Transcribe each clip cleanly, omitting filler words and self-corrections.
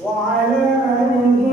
وعلى آله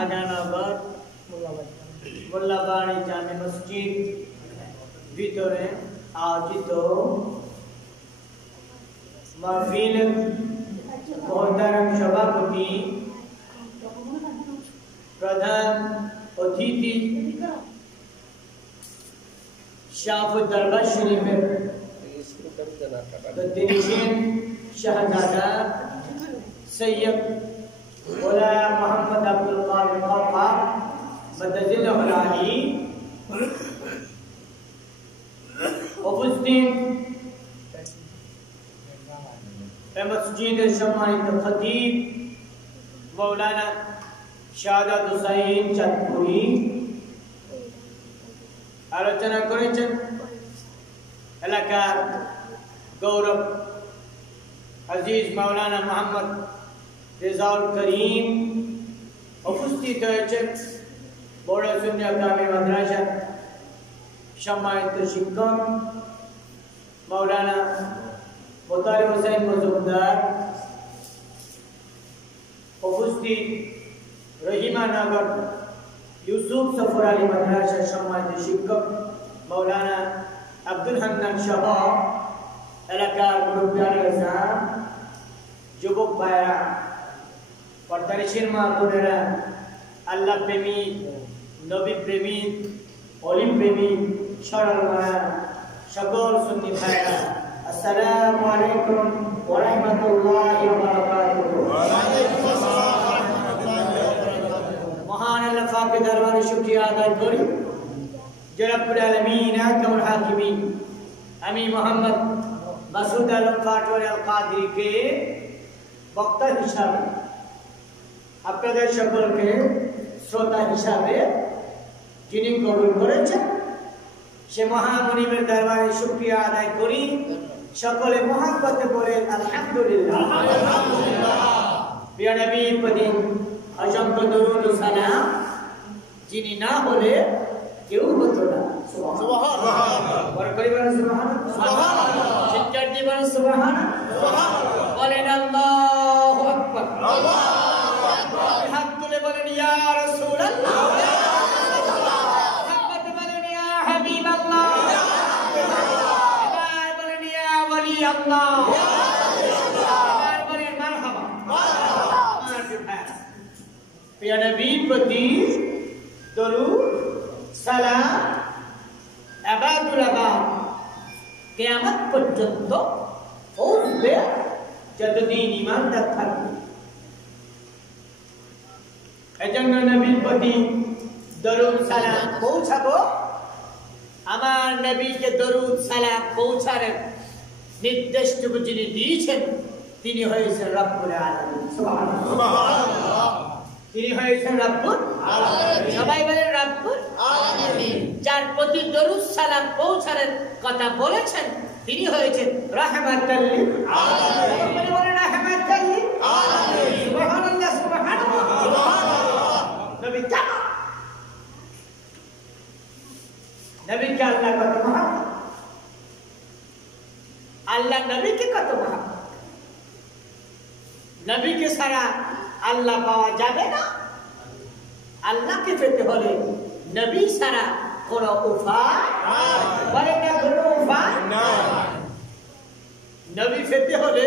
আগানগর মোল্লাবাড়ি জামে মসজিদ ভিতরে আয়োজিত মাহফিল মোহতারাম সভাপতি প্রধান অতিথি শাহুদ দরবার শরীফের দিনশীন শাহজাদা সৈয়দ গোলাম মোহাম্মদ আব্দুল কাদের কাফা মদজিল্লাহুল আলী উপস্থিত মসজিদের সম্মানিত খতিব মৌলানা শাহাদাত হুসাইন চাঁদপুরি আলোচনা করেছেন এলাকার গৌরব আজিজ মৌলানা মোহাম্মদ রেজাউল করিম উপস্থিত হয়েছেন বড় সুন্নিয়া কামি মাদ্রাসা সম্মানিত শিক্ষক মৌলানা মোতালেব হোসেন মজুমদার উপস্থিত রহিমানগর ইউসুফ সফর আলী মাদ্রাসার সম্মানিত শিক্ষক মৌলানা আব্দুল হান্নান সহ এলাকার মুরব্বিয়ানেরা যুবক ভাইরা পর্দারিসের মা বোনেরা আল্লাহ প্রেমিক নবী প্রেমিক অলি প্রেমিক সরল মানা সকল সুন্নি ভাইরা আসসালামু আলাইকুম ওয়া রাহমাতুল্লাহি ওয়া বারাকাতুহু। মহান আল্লাহ পাকের দরবারে শুকরিয়া আদায় করি যে রব্বুল আলামিন আহকামুল হাকিমিন আমি মোহাম্মদ মাসুদ আলম পাটোয়ারি আল কাদরিকে বক্তা হিসাবে আপনাদের সকলকে শ্রোতা হিসাবে যিনি কবুল করেছেন সে মহামনিবের দরবারে শুকরিয়া আদায় করি। সকলে মহব্বতে বলেন আলহামদুলিল্লাহ। প্রিয় নবীর প্রতি অসংখ্য দরুদ ও সালাম, যিনি না বলে কেউ হতো না। সুবহানাল্লাহ। বড় করে বলেন সুবহানাল্লাহ। চিৎকার দিয়ে বলেন সুবহানাল্লাহ। বলেন আল্লাহু আকবার। আল্লাহু আকবার। হাত তুলে বলেন ইয়া রাসূলুল্লাহ। হাত বলেন ইয়া হাবিবাল্লাহ। এবার বলেন ইয়া ওয়ালি আল্লাহ। এবার বলেন মারহাবা। মারহাবা। প্রিয় নবীর প্রতি দরুদ সালাম আবাদুল আবাদ কিয়ামত পর্যন্ত পৌঁছবে যতদিন ঈমানদার থাকবে। এজন্য নবীর প্রতি দরুদ সালাম পৌঁছাবো। আমার নবীকে দরুদ সালাম পৌঁছানোর নির্দেশটুকু যিনি দিয়েছেন তিনি হয়েছেন রব্বুল আলামিন। সুবহানাল্লাহ। তিনি হয়েছেন রব্বুল আলামিন। সবাই বলেন রব্বুল আলামিন। যার প্রতি দরুদ সালাম পৌঁছানোর কথা বলেছেন তিনি হয়েছেন রাহমাতাল লিল আলামিন। বলেন রাহমাতাল লিল আলামিন। সুবহানাল্লাহ। সুবহানাল্লাহ। সুবহানাল্লাহ। নবী জানা নবীকে আল্লাহ কত মহব্বত, আল্লাহ নবীকে কত মহব্বত। নবীকে ছাড়া আল্লাহ পাওয়া যাবে না। আল্লাহকে পেতে হলে নবী ছাড়া কোনো উপায় বলে না, কোনো উপায় নাই। নবী পেতে হলে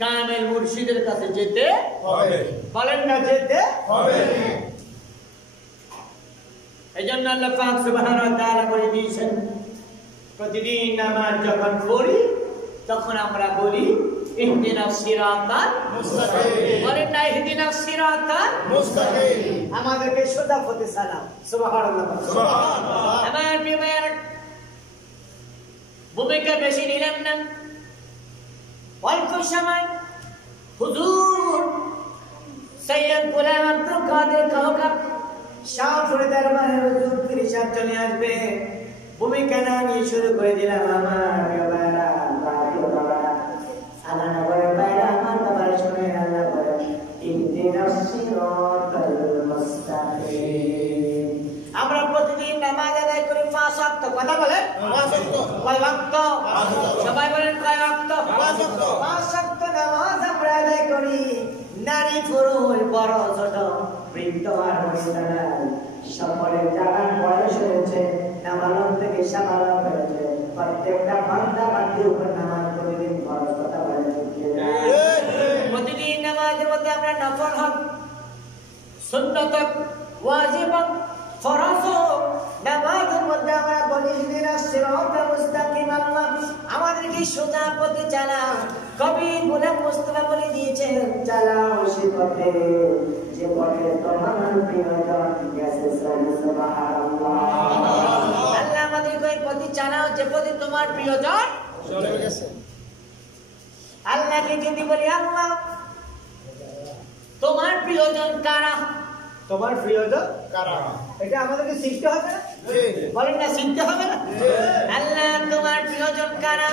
কামেল মুর্শিদের কাছে যেতে হবে। বলেন না, যেতে হবে। এজন্য আল্লাহ পাক সুবহানাহু ওয়া তাআলা বলে দিয়েছেন প্রতিদিন নামাজ যখন পড়ি তখন আমরা বলি ইহদিনাস সিরাতাল মুস্তাকিম। বলেন না, ইহদিনাস সিরাতাল মুস্তাকিম। আমাদেরকে সোজা পথে চালাও। সুবহানাল্লাহ। সুবহানাল্লাহ। আমার প্রিয় ভাইরা, ভূমিকা বেশি নিলাম না, অল্প সময় হুজুর সৈয়দ গোলাম আব্দুল কাদের কাওকাব শাহপুরের দরবারে হুজুর পীর সাহেব চলে আসবে। ভূমিকা না নিয়ে শুরু করে দিলাম। আমার প্রিয় ভাইরা, আল্লাহ বলে ভাইরা, আমার বাবার শুনে আল্লাহ বলে ইহদিনাস সিরাতাল মুস্তাকিম। আমরা প্রতিদিন নামাজ আদায় করি 5 ওয়াক্ত। কথা বলেন 5 ওয়াক্ত। কয় ওয়াক্ত? সবাই বলেন কয় ওয়াক্ত? 5 ওয়াক্ত। 5 ওয়াক্ত নামাজ আমরা আদায় করি। নারী পুরুষ বড় ছোট বৃদ্ধ আর মহিলা নাই, সকলের জানার বয়স হয়েছে, নামালক থেকে সামালক হয়েছে, প্রত্যেকটা বান্দা বান্দির উপর নামাজ প্রতিদিন ফরজ, কথা বলে প্রতিদিন নামাজের মধ্যে আমরা নফল হক, সুন্নত হক, ওয়াজিব হক, ফরজ হক, নামাজের মধ্যে আমরা বলি ইহদিনাস সিরাতাল মুস্তাকিম, আল্লাহ আমাদেরকে সোজা পথে চালাও। কবি গোলাম মুস্তাফা বলে দিয়েছেন, চালাও সে পথে যে পথে তোমার প্রিয়জন গেছে, সুবহানাল্লাহ। আল্লাহ আমাদেরকে ওই পথে চালাও যে পথে তোমার প্রিয়জন চলে গেছে। আল্লাহকে যদি বলি আল্লাহ তোমার প্রিয়জন কারা, তোমার প্রিয়জন কারা, এটা আমাদেরকে শিখতে হবে না? বলেন না, শিখতে হবে না? আল্লাহ তোমার প্রিয়জন কারা,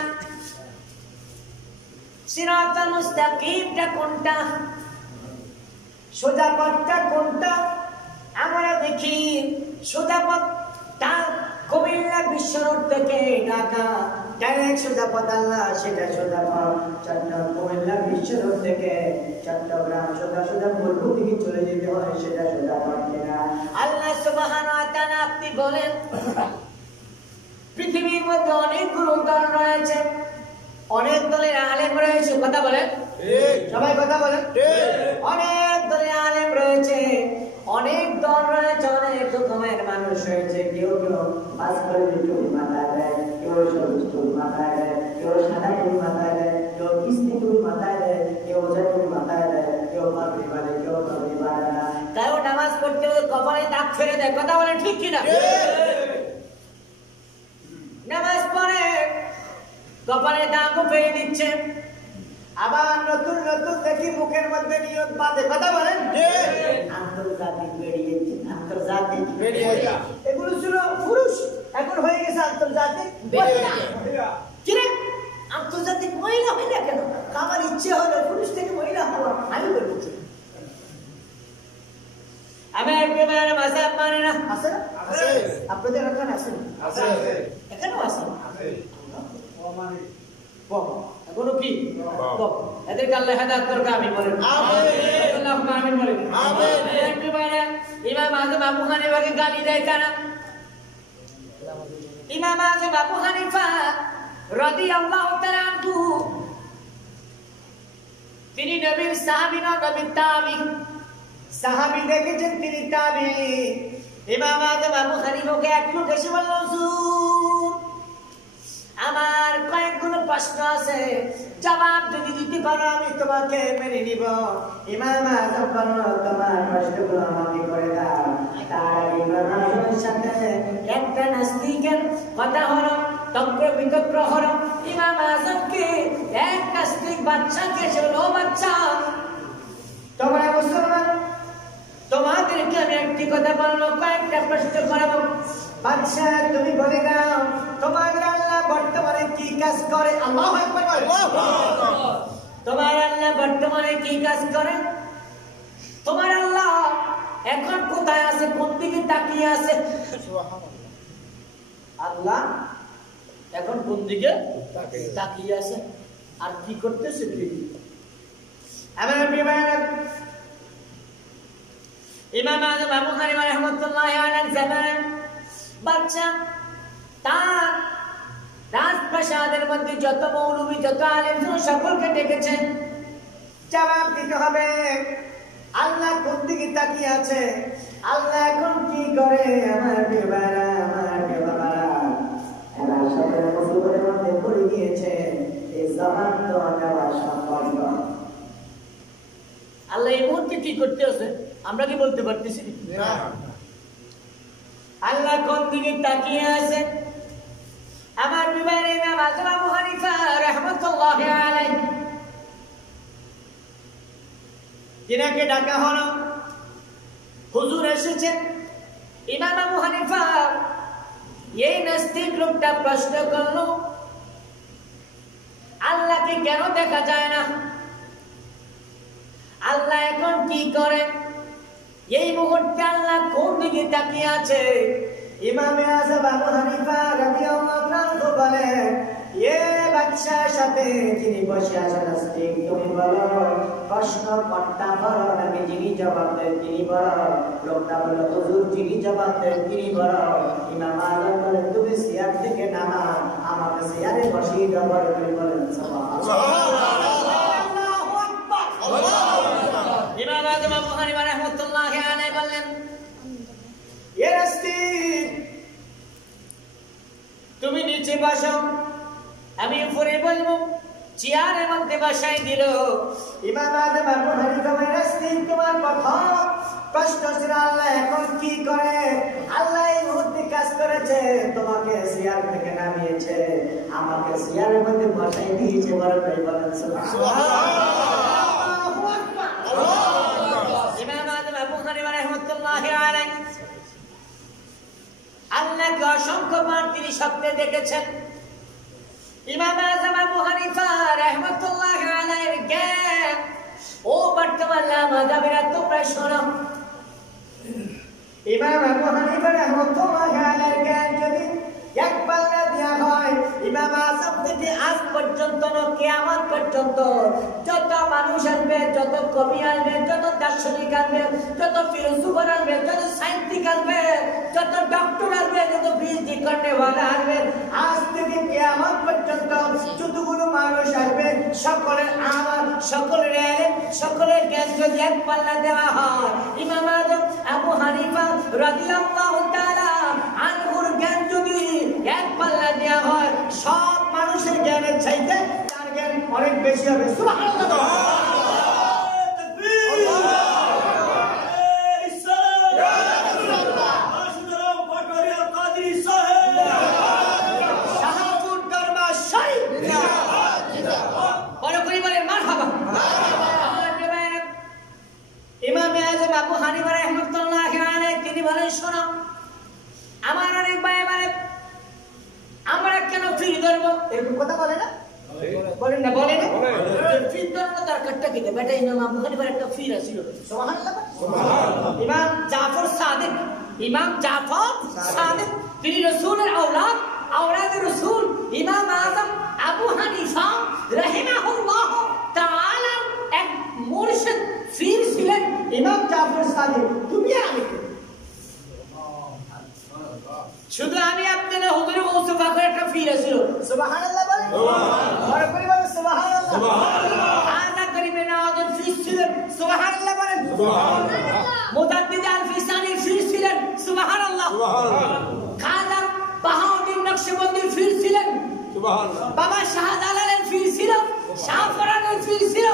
সিরাতাল মুস্তাকিমটা কোনটা, সোজা পথটা কোনটা? আমরা দেখি সোজা পথটা কুমিল্লা বিশ্ব রোড থেকে ঢাকা ডাইরেক্ট সোজা পথ, আল্লাহ সেটা সোজা পথ। কুমিল্লা বিশ্ব রোড থেকে চট্টগ্রাম সোজা সোজা বলবো দিকে চলে যেতে হয়, সেটা সোজা পথ কিনা? আল্লাহ সুবহানাহু ওয়া তাআলা আপনি বলেন পৃথিবীর মধ্যে অনেকগুলো দল রয়েছে, অনেক দলের আলেম রয়েছে, কথা বলেন সবাই, কথা বলেন। অনেক দলের আলেম রয়েছে, অনেক দল রয়েছে, অনেক রকমের মানুষ রয়েছে। কেউ কেউ পাঁচ করে টুপি মাথায় দেয়, কেউ সবুজ টুপি মাথায় দেয়, কেউ সাদা টুপি মাথায় দেয়, কেউ কিস্তি টুপি মাথায় দেয়, কেউ ওজা টুপি মাথায় দেয়, কেউ পাগড়ি বাঁধে, কেউ পাগড়ি বাঁধে না। কেউ নামাজ পড়তে হলে কপালে দাগ ফেলে দেয়, কথা বলেন ঠিক কিনা? নামাজ পড়ে কপালে দাগও ফেলে দিচ্ছে, আবার নতুন নতুন দেখি মুখের মধ্যে নিয়ত বাঁধে, কথা বলেন। আন্তর্জাতিক বেরিয়েছে, আন্তর্জাতিক বেরিয়েছে, এগুলো ছিল পুরুষ, এখন হয়ে গেছে আন্তর্জাতিক মহিলা। কিরে আন্তর্জাতিক মহিলা হইলে কেন? আমার ইচ্ছে হলো পুরুষ থেকে মহিলা হওয়া, আমি বলছি। আমি একেবারে মাসাব মানে না, আছে না? আছে, আপনাদের এখানে আছে না? আছে, এখানেও আছে। এখনো কি এদেরকে আল্লাহ হেদায়েত করুক, আমিন বলেন। আমিন, আল্লাহুম্মা আমিন বলেন। আমিন। একেবারে ইমাম আযম আবু হানিফাকে গালি দেয় কেন? ইমাম আযম আবু হানিফা রাদিয়াল্লাহু তাআলা আনহু তিনি নবীর সাহাবী না, নবীর তাবী। সাহাবী দেখেছেন, তিনি তাবী। ইমাম আযম আবু হানিফাকে এক লোক এসে বলল, হুজুর আমার কয়েকগুলো প্রশ্ন আছে, জবাব যদি দিতে পারো আমি তোমাকে মেনে নিব। ইমাম আযম বলল, তোমার প্রশ্নগুলো আমাকে করে দাও। তার ইমাম আযমের সাথে একটা নাস্তিকের কথা হলো, তর্ক বিতর্ক হলো। ইমাম আযমকে এক নাস্তিক বাচ্চাকে বলল, ও বাচ্চা তোমরা মুসলমান, তোমাদেরকে আমি একটি কথা বলবো, কয়েকটা প্রশ্ন করাবো। বাদশা তুমি বলে দাও তোমাদের আল্লাহ বর্তমানে কি কাজ করে? আল্লাহু আকবার বলেন। তোমার আল্লাহ বর্তমানে কি কাজ করে? তোমার আল্লাহ এখন কোথায় আছে, কোন দিকে তাকিয়ে আছে? আল্লাহ এখন কোন দিকে তাকিয়ে আছে আর কি করতেছে? আমার বিমান ইমাম আযম আবু হানিফা রাহমাতুল্লাহি আলাইহি জামানে বাচ্চা তার রাজপ্রাসাদের মধ্যে যত মৌলবী, যত আলেম ছিল সকলকে ডেকেছেন, জবাব দিতে হবে আল্লাহ কোন দিকে তাকিয়ে আছে, আল্লাহ এখন কি করে। আমার বেবারা, আমার বেবারা এরা সকল মুসিবতের মধ্যে পড়ে গিয়েছে, এই জবাব তো দেওয়া সম্ভব নয়। আল্লাহ এই মুহূর্তে কি করতে আছে আমরা কি বলতে পারতেছি না। আল্লাহ কোন দিকে তাকিয়ে আছে? আমার বিবারে ইমাম আযম আবু হানিফা রাহমাতুল্লাহি আলাইহি তিনাকে ডাকা হলো, হুজুর এসেছেন। ইমাম আবু হানিফা এই নাস্তিক লোকটা প্রশ্ন করলো, আল্লাহকে কেন দেখা যায় না? আল্লাহ এখন কি করে? এই মুহূর্তে আল্লাহ কোন দিকে তাকিয়ে আছে? ইমাম আযম আবু হানিফা রাদিয়াল্লাহু আনহু বলেন, এ বাদশার সাথে যিনি বসে আছেন নাস্তিক তুমি বলো প্রশ্ন কর্তা বড় নাকি যিনি জবাব দেন তিনি বড় লোকটা বলো হুজুর যিনি জবাব দেন তিনি বড় ইমাম আযম বলেন তুমি চেয়ার থেকে নামা আমাকে চেয়ারে বসিয়ে দাও বড় করে বলেন আল্লাহু আকবার ইমাম আযম আবু হানিফা রাহমাতুল্লাহি আলাইহি বললেন এ নাস্তিক তুমি নিচে বসো আমি উপরে বলবো চেয়ারের মধ্যে বসাই দিল ইমাম আযম আবু হানিফা নাস্তিক তোমার কথা প্রশ্ন ছিল আল্লাহ এখন কি করে আল্লাহ এই মুহূর্তে কাজ করেছে তোমাকে চেয়ার থেকে নামিয়েছে আমাকে চেয়ারের মধ্যে বসাই দিয়েছে বড় করে বলেন সুবহানাল্লাহু আকবার ইমাম আযম আবু হানিফা রাহমাতুল্লাহি আলাইহি আল্লাহকে অসংখ্যবার তিনি স্বপ্নে দেখেছেন ইমাম আযম আবু হানিফা রাহমাতুল্লাহি আলাইহির জ্ঞান ও বর্তমান মাযহাবিরা তোমরা শোনো ইমাম আবু হানিফা রাহমাতুল্লাহি আলাইহির জ্ঞান যদি এক পাল্লা দেয়া হয় ইমাম আযম থেকে আজ পর্যন্ত কিয়ামত পর্যন্ত যত মানুষ আসবে যত কবি আসবে যত দার্শনিক আসবে যত ফিলোসোফার আসবে যত সায়েন্টিস্ট আসবে যত ডক্টর আসবে যত পিএইচডি করতে वाला আসবে আজ থেকে কিয়ামত পর্যন্ত যতগুলো মানুষ আসবে সকলের আমার সকলের জ্ঞান যদি এক পাল্লা দেওয়া হয় ইমাম আযম আবু হানিফা রাদিয়াল্লাহু তাআলা আনহুর জ্ঞান যদি এক পাল্লা দেওয়া হয় সব মানুষের জ্ঞানের চাইতে তার জ্ঞান অনেক বেশি হবে সুবহানাল্লাহ ইমাম আযম আবু হানিফা রাহমাতুল্লাহি আলাইহি তিনি বলেন শোনো আমার অনেক ভাই মানে আমরা কেন ফির ধরব এরকম কথা বলে না বলেন না ফির ধরার দরকারটা কি বেটা ইমাম আবু হানিফার একটা ফির ছিল সুবহানাল্লাহ ইমাম জাফর সাদিক তিনি রাসূলের আওলাদ রাসূল ইমাম আযম আবু হানিফা রাহিমাহুল্লাহ তাআলা এক মুর্শিদ ফির ছিলেন ইমাম জাফর সাদিক তুমি আর আমি শুধু আমি আপনাদের হুজুরে মুস্তাফা করে একটা ফির ছিল সুবহানাল্লাহ বলেন বড় করে বলেন সুবহানাল্লাহ আনা করিমে নাওয়াজের ফির ছিলেন সুবহানাল্লাহ বলেন মুতাদ্দিদ আল ফিসানি ফির ছিলেন সুবহানাল্লাহ খাজা বাহাউদ্দিন নকশবন্দির ফির ছিলেন সুবহানাল্লাহ বাবা শাহজালালের ফির ছিল শাহফরানের ফির ছিল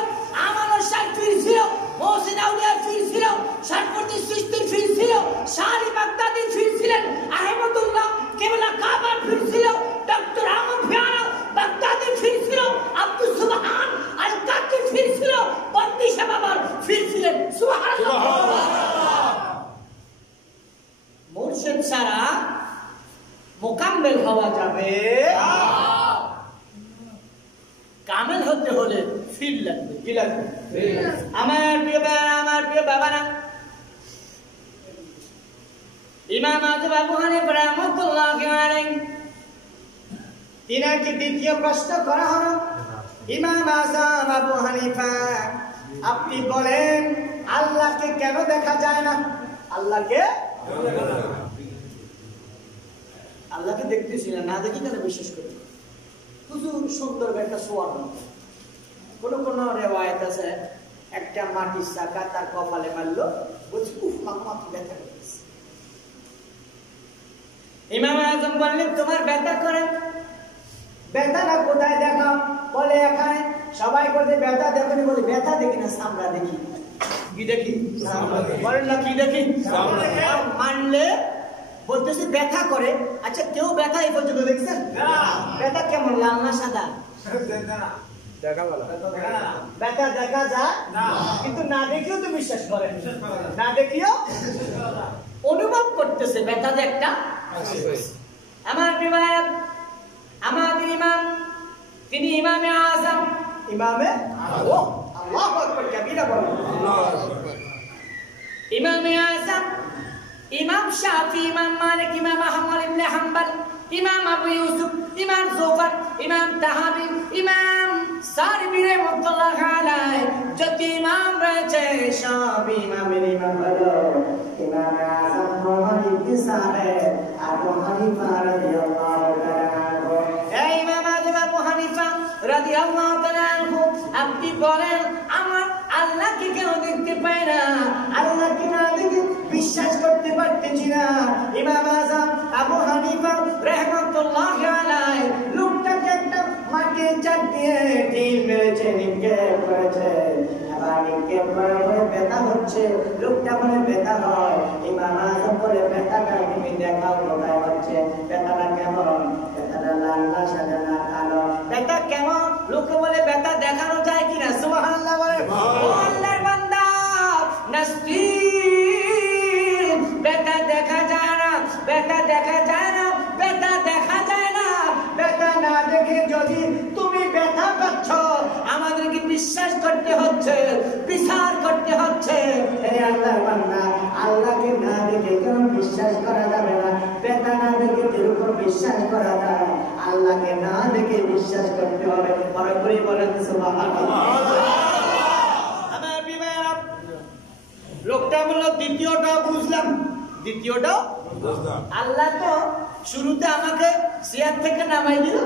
আমানুর শাহ ফির ছিল মহসিন আউলিয়ার ফির ছিল শারফুদ্দিন চিশতির ফির ছিল শাহরি বাগদাদির ফির ছিলেন আহমদুল্লাহ কেবলা কাবার ফির ছিল ডক্টর আহমদ ফিয়ারা বাগদাদির ফির ছিল আব্দুল সুবহান আল কাদির ফির ছিল বন্দি শাহ বাবার ফির ছিলেন সুবহানাল্লাহ মুর্শিদ ছাড়া মোকাম্মেল হওয়া যাবে কামেল হতে হলে ফির লাগবে কি লাগবে আমার প্রিয় বাবারা ইমাম আযম আবু হানিফা রাহমাতুল্লাহি আলাইহি তিনাকে দ্বিতীয় প্রশ্ন করা হলো ইমাম আযম আবু হানিফা আপনি বলেন আল্লাহকে কেন দেখা যায় না আল্লাহকে দেখতেছি না দেখি কেন বিশ্বাস করি হুজুর সুন্দর একটা সোয়াল কোন রিওয়ায়াত আছে একটা মাটির চাকা তার কপালে মারলো বলছে উফ মামা কি ব্যথা করতেছে ইমাম আযম বললেন তোমার ব্যথা করে ব্যথা না কোথায় দেখা বলে এখানে সবাই বলে ব্যথা দেখেনি বলে ব্যথা দেখি না সামরা দেখি কি দেখি বলেন না কি দেখি মানলে বলতেছে ব্যথা করে আচ্ছা কেউ ব্যথা এই পর্যন্ত দেখছেন ব্যথা কেমন লাল না সাদা ব্যথা দেখা যায় কিন্তু না দেখিও তো বিশ্বাস করেন না দেখিও অনুভব করতেছে ব্যথা যে একটা আমার বিবাহ আমাদের ইমাম তিনি ইমামে আযম ইমামে ও আল্লাহু আকবার কবিরা বলেন ইমামে আযম ইমাম শাফি ইমাম মালিক ইমাম আহমদ ইবনে হাম্বল ইমাম আবু ইউসুফ, ইমাম জুফর, ইমাম তাহাবি, ইমাম সারিবি রাহমাতুল্লাহ আলাইহি যত ইমাম রয়েছে সব ইমামের ইমাম হলো ইমাম আযম মুহাম্মদ ইবনে সাহেব আবু হানিফা রাদিয়াল্লাহু তাআলা আনহু। এই ইমাম আযম আবু হানিফা রাদিয়াল্লাহু তাআলা আনহু আপনি বলেন আমার আল্লাহকে কেন দেখতে পাই না, আল্লাহকে না দেখে বিশ্বাস করতে পারতেছি না। ইমাম আযম আবু হানিফা রাহমাতুল্লাহ আলাইহি লোকটাকে একটা মাটির চাপ দিয়ে ঢিল মেরেছে, নিক্ষেপ করেছে, আবার নিক্ষেপ করে ব্যথা হচ্ছে। লোকটা বলে ব্যথা হয়, ইমাম আযম বলে ব্যথাটা তুমি দেখাও কোথায় হচ্ছে, ব্যথাটা কেমন? ব্যথাটা লাল না সাদা না কালো, ব্যথা কেমন? লোকে বলে ব্যথা দেখানো যায় কিনা? সুবহানাল্লাহ বলে। ও আল্লাহর বান্দা নাস্তিক, ব্যথা দেখা যায় না, ব্যথা দেখা যায় না, ব্যথা দেখা যায় না। ব্যথা না দেখে যদি তুমি ব্যথা পাচ্ছ আমাদেরকে বিশ্বাস করতে হচ্ছে, বিচার করতে হচ্ছে। হে আল্লাহর বান্দা আল্লাহকে না দেখে কেন বিশ্বাস করা যাবে না? ব্যথা না দেখে যেরকম বিশ্বাস করা যায় আল্লাহকে না দেখে বিশ্বাস করতে হবে। পরে করে বলেন সুবহানাল্লাহ। আমার বিবেক লোকটা বলল দ্বিতীয়টা বুঝলাম, দ্বিতীয়টা বুঝলাম। আল্লাহ তো শুরুতে আমাকে সিয়ার থেকে নামাই দিল,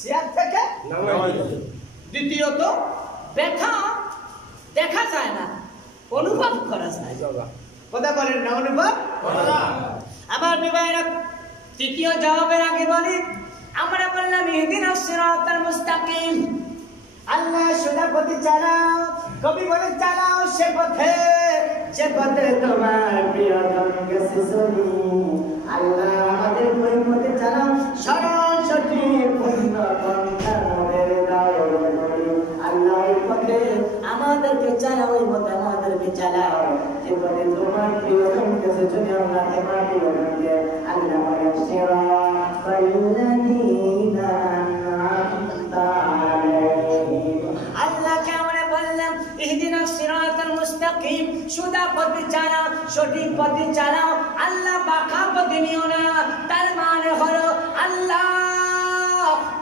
সিয়ার থেকে নামাই দিল। দ্বিতীয়ত ব্যথা দেখা যায় না, অনুভব করা যায়। কথা বলেন না, অনুভব করা যায়। আমার বিবেক তৃতীয় জবাবের আগে বলি আমরা বললাম ইহদিনাস সিরাতাল মুস্তাকিম, আল্লাহ সোজা পথে চালাও। কবি বলে চালাও সে পথে যে পথে তোমার প্রিয়জন গেছে চলি। আল্লাহ আমাদের ওই পথে চালাও, সরল সঠিক পূর্ণ পন্থার মোদের দাও করি। আল্লাহ ওই পথে আমাদেরকে চালাও, ওই পথে আমাদেরকে চালাও যে পথে তোমার প্রিয়জন গেছে চলি। আমরা তোমার প্রিয়জনকে আল্লাহ বলেন সিরাতাল্লাযীনা আন'আমতা আলাইহিম। আল্লাহকে আমরা বললাম ইহদিনাস সিরাতাল মুস্তাকিম, সোজা পথে চালাও, সঠিক পথে চালাও। আল্লাহ বাঁকা পথে নিও না, তার মানে হলো আল্লাহ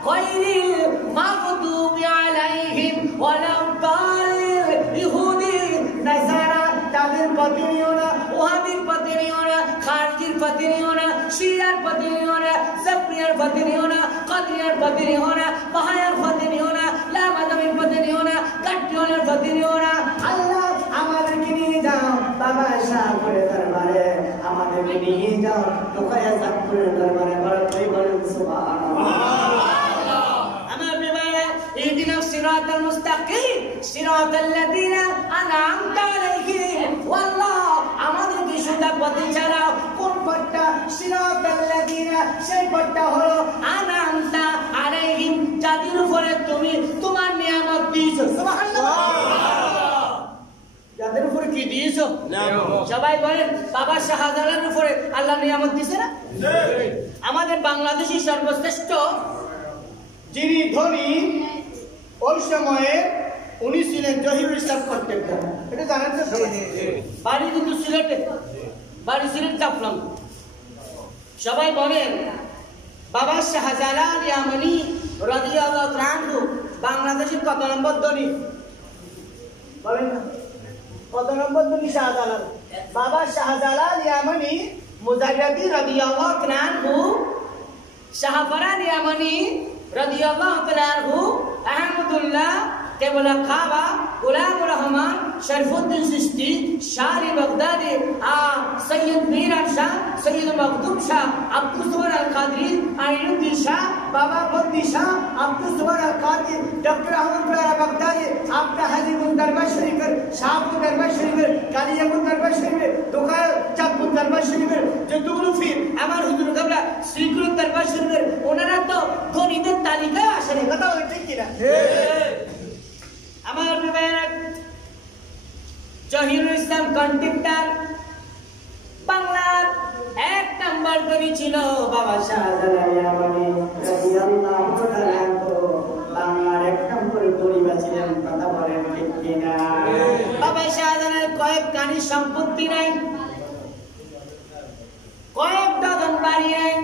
গায়রিল মাগদুবি আলাইহিম ওয়ালা দাল্লিল, ইহুদি নাসারা তাদের পথে নিও না, ওহাবির পথে নিও না, খারজির পথে নিও না, শিয়ার পথে নিও না, সাফিয়ার পথে নিও না, কাদিয়ার পথে নিও না, বাহায়ার পথে নিও না, লামাদামের পথে নিও না, কাটিওয়ালের পথে নিও না। আল্লাহ আমাদেরকে নিয়ে যাও বাবা শাহপুরের দরবারে, আমাদেরকে নিয়ে যাও লোকায়া শাহপুরের দরবারে। বলেন সুবহানাল্লাহ। আমার বিবাহে ইহদিনাস সিরাতাল মুস্তাকিম সিরাতাল্লাযীনা আন'আমতা আলাইহিম, আল্লাহ আমাদেরকে সোজা পথে চালাও। কোন পথটা? সিরাতাল্লাযীনা, সেই পথটা হলো আন'আমতা আলাইহিম, যাদের উপরে তুমি তোমার নিয়ামত দিয়েছো। সুবহানাল্লাহ। যাদের উপরে কি দিয়েছো? সবাই বলেন বাবা শাহজালালের উপরে আল্লাহ নিয়ামত দিয়েছে না? আমাদের বাংলাদেশী সর্বশ্রেষ্ঠ যিনি ধনী ওই সময়ে উনি ছিলেন জহিরুল ইসলাম কন্ট্রাক্টর। এটা জানেন তো সবাই? বাড়ি কিন্তু সিলেটে, বাড়ি সিলেট চাপলাম। সবাই বলেন বাবা শাহজালাল ইয়ামানি রাদিয়াল্লাহু তাআলা আনহু বাংলাদেশের কত নম্বর ধনী? বলেন না, কত নম্বর ধনী শাহজালাল? বাবা শাহজালাল ইয়ামানি মুজাহিদি রাদিয়াল্লাহু তাআলা আনহু, শাহফরান ইয়ামানি রাদিয়াল্লাহু তাআলা আনহু, আহমদুল্লাহ কেবলা খাবা, গোলামুর রহমান, শরফুদ্দিন চিশতি, শাহরি বাগদাদি, সৈয়দ মীরান শাহ, সৈয়দ মখদুম শাহ, আব্দুল জব্বার আল কাদরি, আইনুদ্দিন শাহ, বাবা বদ্দি শাহ, আব্দুল জব্বার আল কাদরি, ডক্টর আহমদ বাগদাদি, আপনার হাজিবুল দরবার শরীফের, শাহপুর দরবার শরীফের, কালিয়াপুর দরবার শরীফের, দোকান চাঁদপুর দরবার শরীফের, যতগুলো ফির আমার হুজুর কাবলা শ্রীগুরু দরবার শরীফের, ওনারা তো ধনীদের তালিকায় আসেনি। কথা বলে ঠিক কিনা? আমার বিবেক জহিরুল ইসলাম কন্ট্রাক্টর বাংলার এক নাম্বার ধনী ছিল বাবা শাহজালাল ইয়ামানি রাদিয়াল্লাহু তাআলা আনহু। বাংলার এক নম্বর পরিবার ছিলেন। কথা বলেন ঠিক কিনা? বাবা শাহজালালের কয়েক কানি সম্পত্তি নাই, কয়েক ডজন বাড়ি নাই,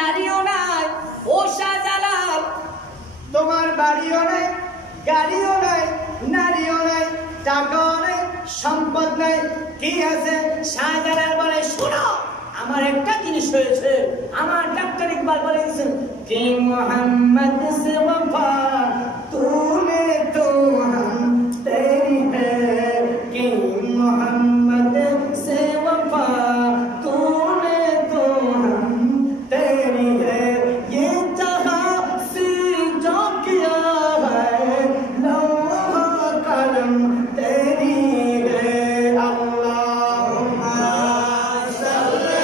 নারীও নাই। ও শাহজালাল, তোমার বাড়িও নাই, গাড়িও নাই, নারীও নাই, টাকাও নাই, সম্পদ নাই, কি আছে? শাহজালাল বলে, শোনো, আমার একটা জিনিস হয়েছে। আমার ডাক্তার ইকবাল বলে দিয়েছেন कि मोहम्मद से वफा तूने तो हम तेरी है, कि मोहम्मद से वफा तूने तो हम तेरी है, ये जहां से जो किया है लौहा कलम तेरी है। अल्लाहुम्मा सल्ली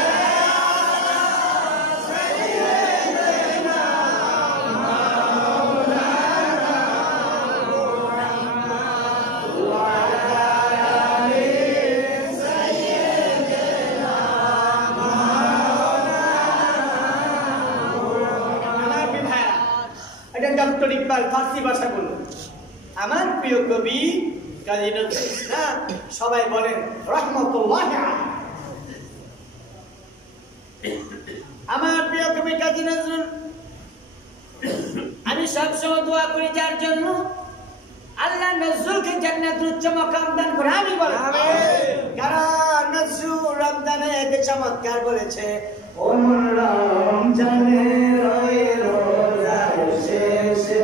ডক্টর ইকবাল ফার্সি ভাষা বলল। আমার প্রিয় কবি কাজী নজরুল ইসলাম, সবাই বলেন রহমতুল্লাহ আলাইহি। আমার প্রিয় কবি কাজী নজরুল, আমি সবসময় দোয়া করি যার জন্য আল্লাহ নজরুলকে জান্নাতুল উচ্চ মাকাম দান করে, আমি বলি কারণ নজরুল রমজানে যে চমৎকার বলেছে, ওমর রমজানের ওই রোজার শেষে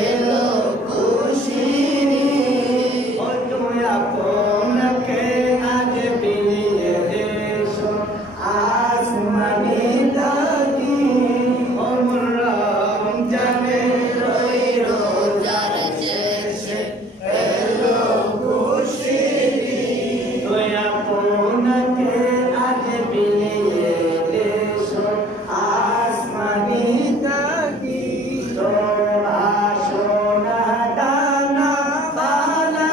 এলো খুশিরি, ও তুমি আপনাকে আজ বিলিয়ে এসো আসমানি দাগি, ওমর রমজানের ওই রোজার শেষে এলো খুশিরি, তুই আপনাকে আজ বিলিয়ে এসো আসমানি দাগি, তোরা সোনা দানা বালা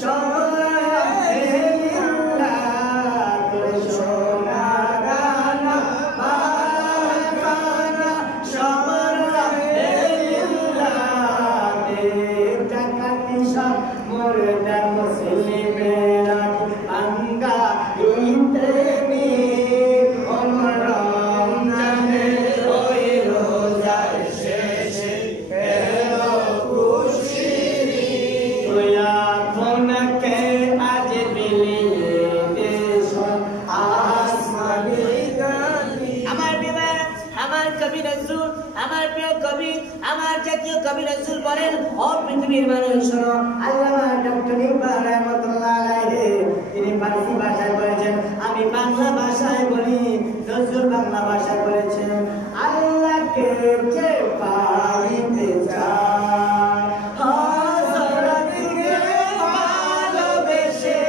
সোনা সোনা দানা বালা সোনা জাকাতি সব মুর্দা মুসলিমেরা আঙ্গা ইন্তেনি, ওমর রমজানের ওই রোজার শেষে এলো খুশিরি, তুই আপনাকে আজ বিলিয়ে এসো আসমানি দাগি। আমার বিবার, আমার কবি নজরুল, আমার প্রিয় কবি, আমার জাতীয় কবি নজরুল বলেন, ও পৃথিবীর মানুষ শোনো, আল্লামা ডক্টর ইকবাল রহমতুল্লাহ আলাইহি তিনি ফার্সি ভাষায় বলেছেন, আমি বাংলা ভাষায় বলি, নজরুল বাংলা ভাষায় বলেছেন, আল্লাহকে যে পাইতে চায় হযরতকে ভালোবেসে,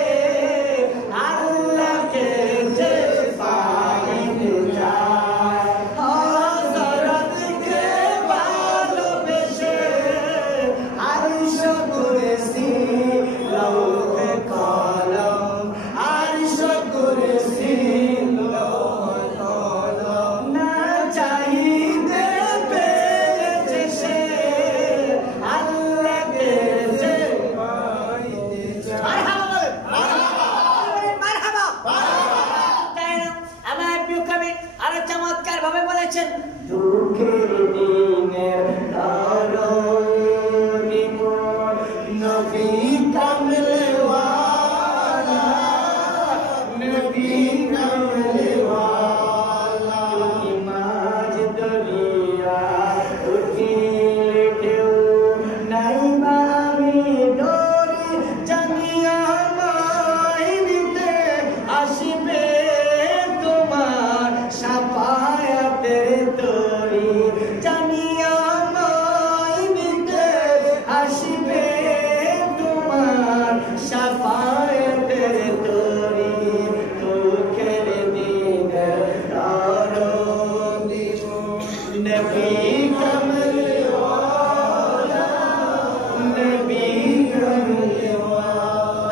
আল্লাহকে যে পাইতে চায় হযরতকে ভালোবেসে, আরশ কুরসি লৌহে কলম, আরশ কুরসি লৌহে কলম, না চাহিতে পেয়েছে সে আল্লাহকে যে পাইতে চায়। মারহাবা বলেন, মারহাবা। তাই না? আমার প্রিয় কবি আরো চমৎকার ভাবে বলেছেন, দুঃখের দিনের তারণী মোর নবী কামলেওয়ালা, নবী কামলেওয়ালা, যদি মাঝ দরিয়া উঠিলে ঢেউ, নাইবা আমি ডরি জানিয়া মাই নিতে আসিবে তোমার সাফায়াতের তরি, জানিয়া মাই নিতে আসিবে তোমার সাফায়াতের তরি, দুঃখের দিনের তারণী নবী কামলেওয়ালা, নবী কামলেওয়ালা।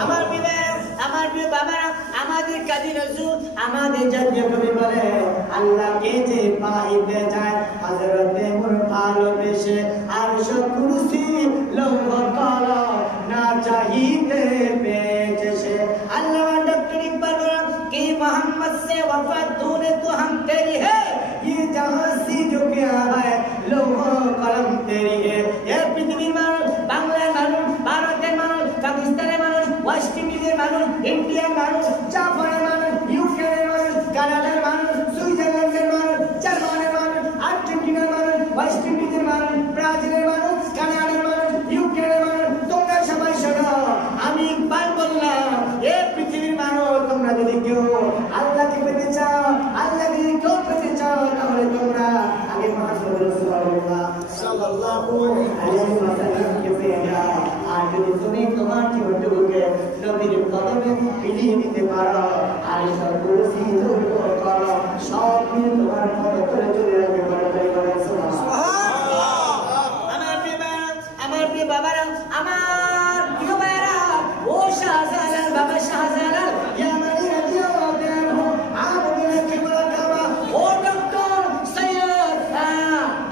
আমার বিবেক, আমার প্রিয় বাবারা, আমাদের কাজী নজরুল, আমাদের জাতীয় কবি বলে, আল্লাহকে যে পাইতে চায় হযরতে মোর ভালোবেসে, আরশ কুরসি লৌহ কলম, না চাহিতে পেয়েছে সে। আল্লামা ডক্টর ইকবাল বলেন कि मोहम्मद से वफा तूने तो हम तेरी है, वसल्लम के पेड़ा आज तुम्हें तुम्हार की वटुके नबीर कदमे बिलिए दिते पारो आज सब कुर्सी दूर करो सब दिन तुम्हार कदम করে চলে যাবে বলে সুবহানাল্লাহ আমার প্রিয় বাবারা আমার প্রিয় ভাইরা ও শাহজালাল বাবা শাহজালাল ইয়া মারিয়া দিও দেন আমাদের কি বলা কাবা ও ডক্টর সৈয়দ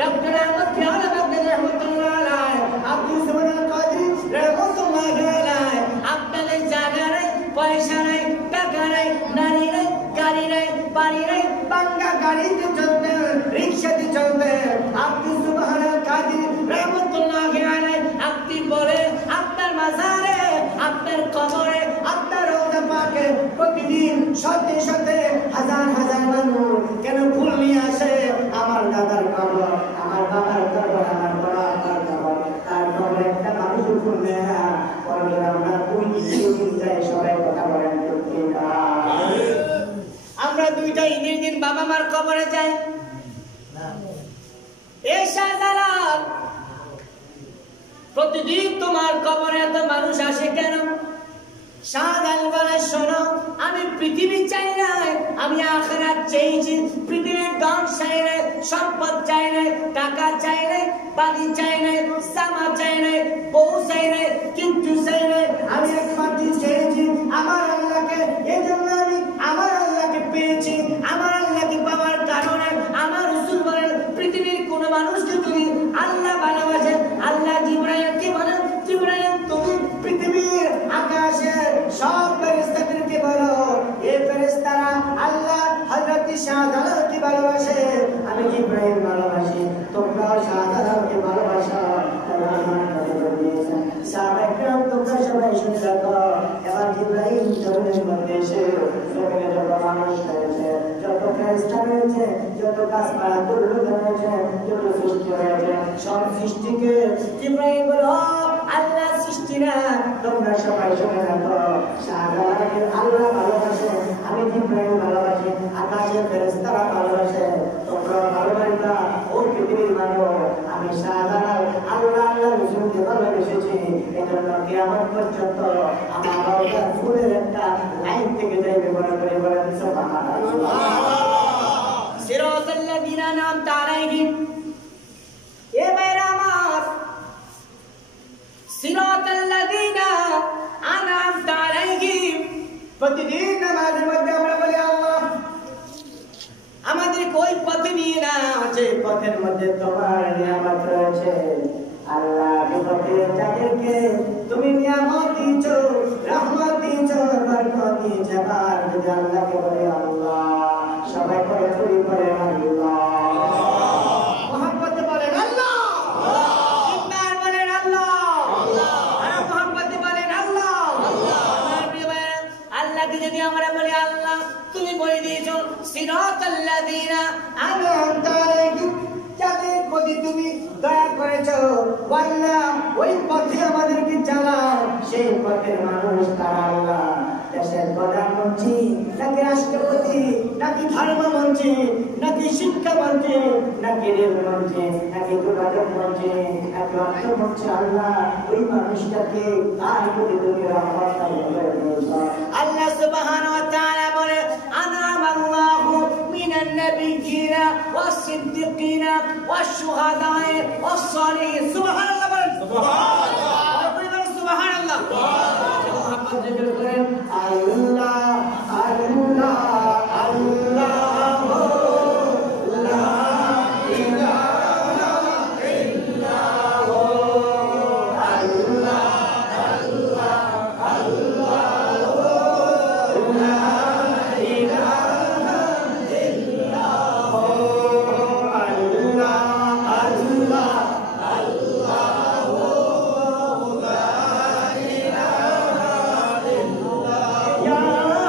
ডক্টর আহমদ ফিয়ালা ডক্টর রহমাতুল্লাহ আলাইহি আব্দুল সামাদ কাদরি রহমাতুল্লাহ আলাইহি আপনাদের জায়গা নাই পয়সা নাই টাকা নাই নারী নাই গাড়ি নাই বাড়ি নাই বাঙ্গা গাড়িতে চলতে রিকশাতে চলতে আব্দুল সুবহান কাদরি রহমাতুল্লাহ আলাইহি আপনি বলে আপনার মাজারে আপনার কবরে আপনার রওজা পাকে প্রতিদিন সাথে সাথে হাজার হাজার মানুষ কেন ফুল নিয়ে আসে আমার দাদার কবর আমার বাবার কবর আমার বড়ার কবর তার কবরে একটা মানুষ ফুল নেয় না পরে আমরা দুই দিন যায় সবাই কথা বলেন ঠিক আমরা দুইটা ঈদের দিন বাবা মার কবরে যাই এই শাহজালাল প্রতিদিন তোমার কবরে এত মানুষ আসে কেন শাহজালাল বলে শোনো আমি পৃথিবী চাই না আমি আখিরাত চাইছি পৃথিবীর ধন চাই না সম্পদ চাই না টাকা চাই না বাড়ি চাই না জামা চাই না বউ চাই না কিন্তু চাই না আমি একমাত্র চেয়েছি আমার আল্লাহকে এজন্য আমি আমার আল্লাহকে পেয়েছি আমার আল্লাহকে পাওয়ার কারণে আমার রাসূল বলেন পৃথিবীর কোন মানুষকে তুমি আল্লাহ ভালোবাসেন আল্লাহ জিবরাইলকে বলেন জিবরাইল তুমি পৃথিবীর আকাশের সব ফেরেশতাদেরকে বলো এই ফেরেশতারা আল্লাহ হযরত শাহজালালকে ভালোবাসে আমি জিবরাইল ভালোবাসি তোমরা শাহজালালকে ভালোবাসো আল্লাহ আমাকে বলেছেন সাহাবায়ে کرام তোমরা সবাই শুনে রাখো এবার জিবরাইল জমিনের মধ্যে এসে জমিনে যত মানুষ রয়েছে যত ফেরেশতা রয়েছে যত গাছপালা দুর্লভ রয়েছে যত সৃষ্টি রয়েছে সব সৃষ্টিকে জিবরাইল বলো আল্লাহ সৃষ্টিরা তোমরা সবাই শুনে রাখো শাহজালালকে আল্লাহ ভালোবাসে আমি জিবরাইল ভালোবাসি আকাশের ফেরেশতারা ভালোবাসে তোমরা ভালোবাসা ও পৃথিবীর মানুষ আমি শাহজালাল আল্লাহ আল্লাহ রাসূলকে ভালোবেসেছি এজন্য কিয়ামত পর্যন্ত আমার বাবা ফুলের একটা লাইন থেকে যাইবে বলে বলেন সুবহানাল্লাহ সিরাতাল্লাযিনা আন'আমতা আলাইহিম এ ভাইরা আমার সিরাতাল্লাযিনা আন'আমতা আলাইহিম প্রতিদিন নামাজের মধ্যে আমরা বলি আল্লাহ আমাদের কই পথে নিয়ে না আছে পথের মধ্যে তোমার নিয়ামত রয়েছে আল্লাহ বিপদে যাদেরকে তুমি নিয়ামত দিয়েছো রহমত দিয়েছো বরকত দিয়েছো আর যদি আল্লাহকে বলে আল্লাহ সবাই করে চুরি করে আল্লাহ মোহাম্মতে বলেন আল্লাহ ইমান বলেন আল্লাহ আর মোহাম্মতে বলেন আল্লাহ আমার প্রিয় ভাইরা আল্লাহকে যদি আমরা বলি আল্লাহ তুমি বলে দিয়েছো সিরাতাল্লাযিনা আন'আমতা আলাইহিম যাদের প্রতি তুমি দয়া করেছো আল্লাহ ওই পথে আমাদেরকে চালাও সেই পথের মানুষ তারা আল্লাহ দেশের প্রধানমন্ত্রী নাকি রাষ্ট্রপতি নাকি ধর্মমন্ত্রী নাকি শিক্ষামন্ত্রী নাকি রেলমন্ত্রী নাকি যোগাযোগ মন্ত্রী নাকি অর্থমন্ত্রী আল্লাহ ওই মানুষটাকে তার প্রতি তুমি রহমত করে দিয়েছো আল্লাহ সুবহানাহু ওয়া তাআলা বলে আনামাল্লাহু মিনান নাবিয়্যিনা ওয়াস-সিদ্দিকিনা ওয়াশ-শুহাদায়ে ওয়াস-সালিহিন সুবহানাল্লাহ বলেন সুবহানাল্লাহ সুবহানাল্লাহ মুহাম্মদ জিকির করেন আল্লাহ আল্লাহ আল্লাহ Ya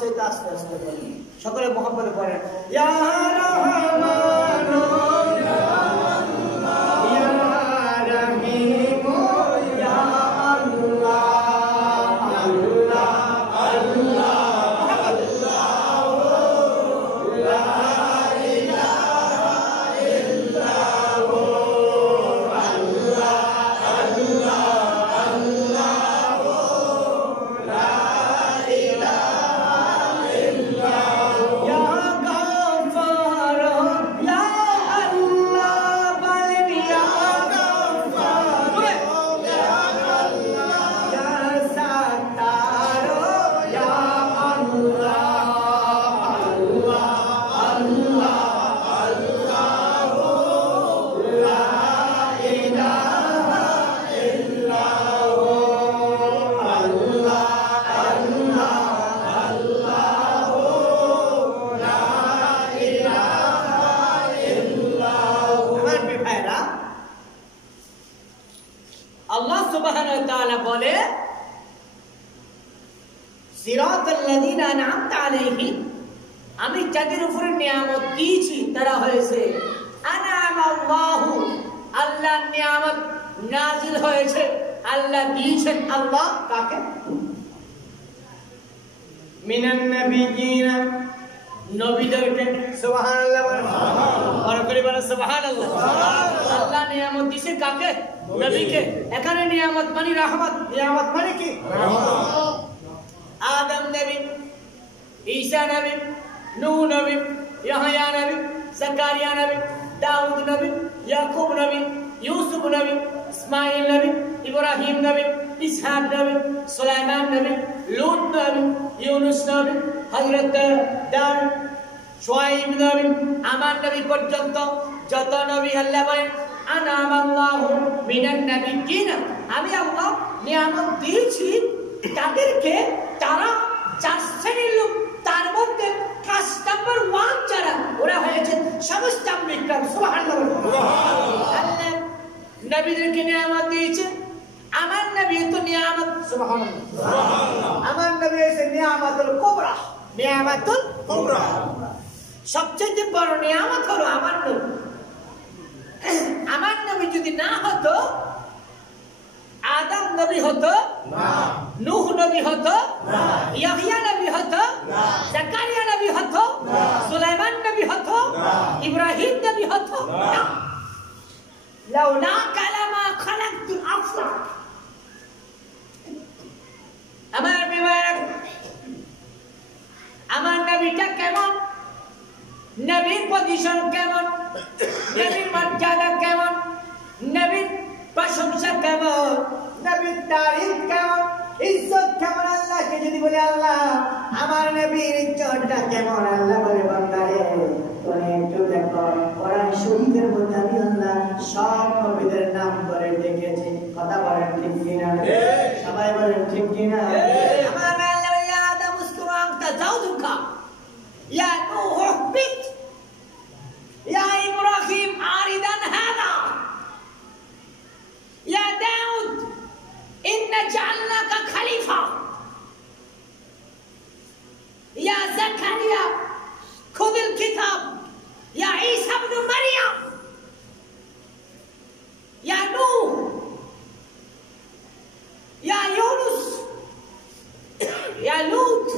চাইতে আস্তে আস্তে বলি সকলে মোহাম্মদে পড়েন ইয়া রহমানু ইয়া আল্লাহ ইয়া রহিম ইয়া আল্লাহ আল্লাহ আল্লাহ আমি যাদের উপরে নিয়ামত দিয়েছি তারা হয়েছে আনামাল্লাহু আল্লাহ নিয়ামত নাজিল হয়েছে আল্লাহ দিয়েছেন আল্লাহ কাকে মিনান নাবিয়িনা নবীদেরকে সুবহানাল্লাহ আর করে বলেন সুবহানাল্লাহ আল্লাহ নিয়ামত দিয়েছে কাকে নবীকে এখানে নিয়ামত মানে রহমত নিয়ামত মানে কি রহমত आदम नबी ईसा नबी नूह नबी यहया नबी जकारिया नबी दाऊद नबी याकूब नबी यूसुफ नबी इस्माइल नबी इब्राहिम नबी इसहाक नबी सुलाइमान नबी लूत नबी यूनुस नबी हजरत दाऊद शुआइब नबी आमान नबी पर्यন্ত যত নবী আল্লাহ বলেন আনামাল্লাহু মিনান নাবিয়িন আমি আল্লাহ নিয়ামত দিয়েছি তাদেরকে তারা চার শ্রেণীর লোক তার মধ্যে ফার্স্ট নাম্বার 1 যারা ওরা হয়েছে সমস্ত বিক্রম সুবহানাল্লাহ আল্লাহ নবীদেরকে নিয়ামত দিয়েছে আমার নবী তো নিয়ামত সুবহানাল্লাহ আমার নবী হচ্ছে নিয়ামতুল কুবরা সবচেয়ে বড় নিয়ামত হলো আমার নবী যদি না হতো आदम नबी होतो नूह नबी होतो यहया नबी होतो जकारिया नबी होतो सुलाइमान नबी होतो इब्राहिम नबी होतो लौला कलमा खलकतुल अफलाक আমার বিবারক আমার নবীটা কেমন নবীর পজিশন কেমন নবীর মর্যাদা কেমন নবীর প্রশংসা কেমন নবীর তারিফ কেমন ইজ্জত কেমন আল্লাহকে যদি বলে আল্লাহ আমার নবীর ইজ্জতটা কেমন আল্লাহ বলে বান্দারে তুমি একটু দেখো কোরআন শরীফের মধ্যে আমি আল্লাহ সব নবীদের নাম ধরে ডেকেছি কথা বলেন ঠিক কিনা সবাই বলেন ঠিক কিনা আমার আল্লাহ ইয়া আদম উসকুর আনতা জাওজুকা ইয়া নূহ উহবিত ইয়া ইব্রাহিম আরিদান হাদা يا داود إنا جعلناك خليفة يا زكريا خذ الكتاب يا عيسى ابن مريم يا نوح يا يونس يا لوط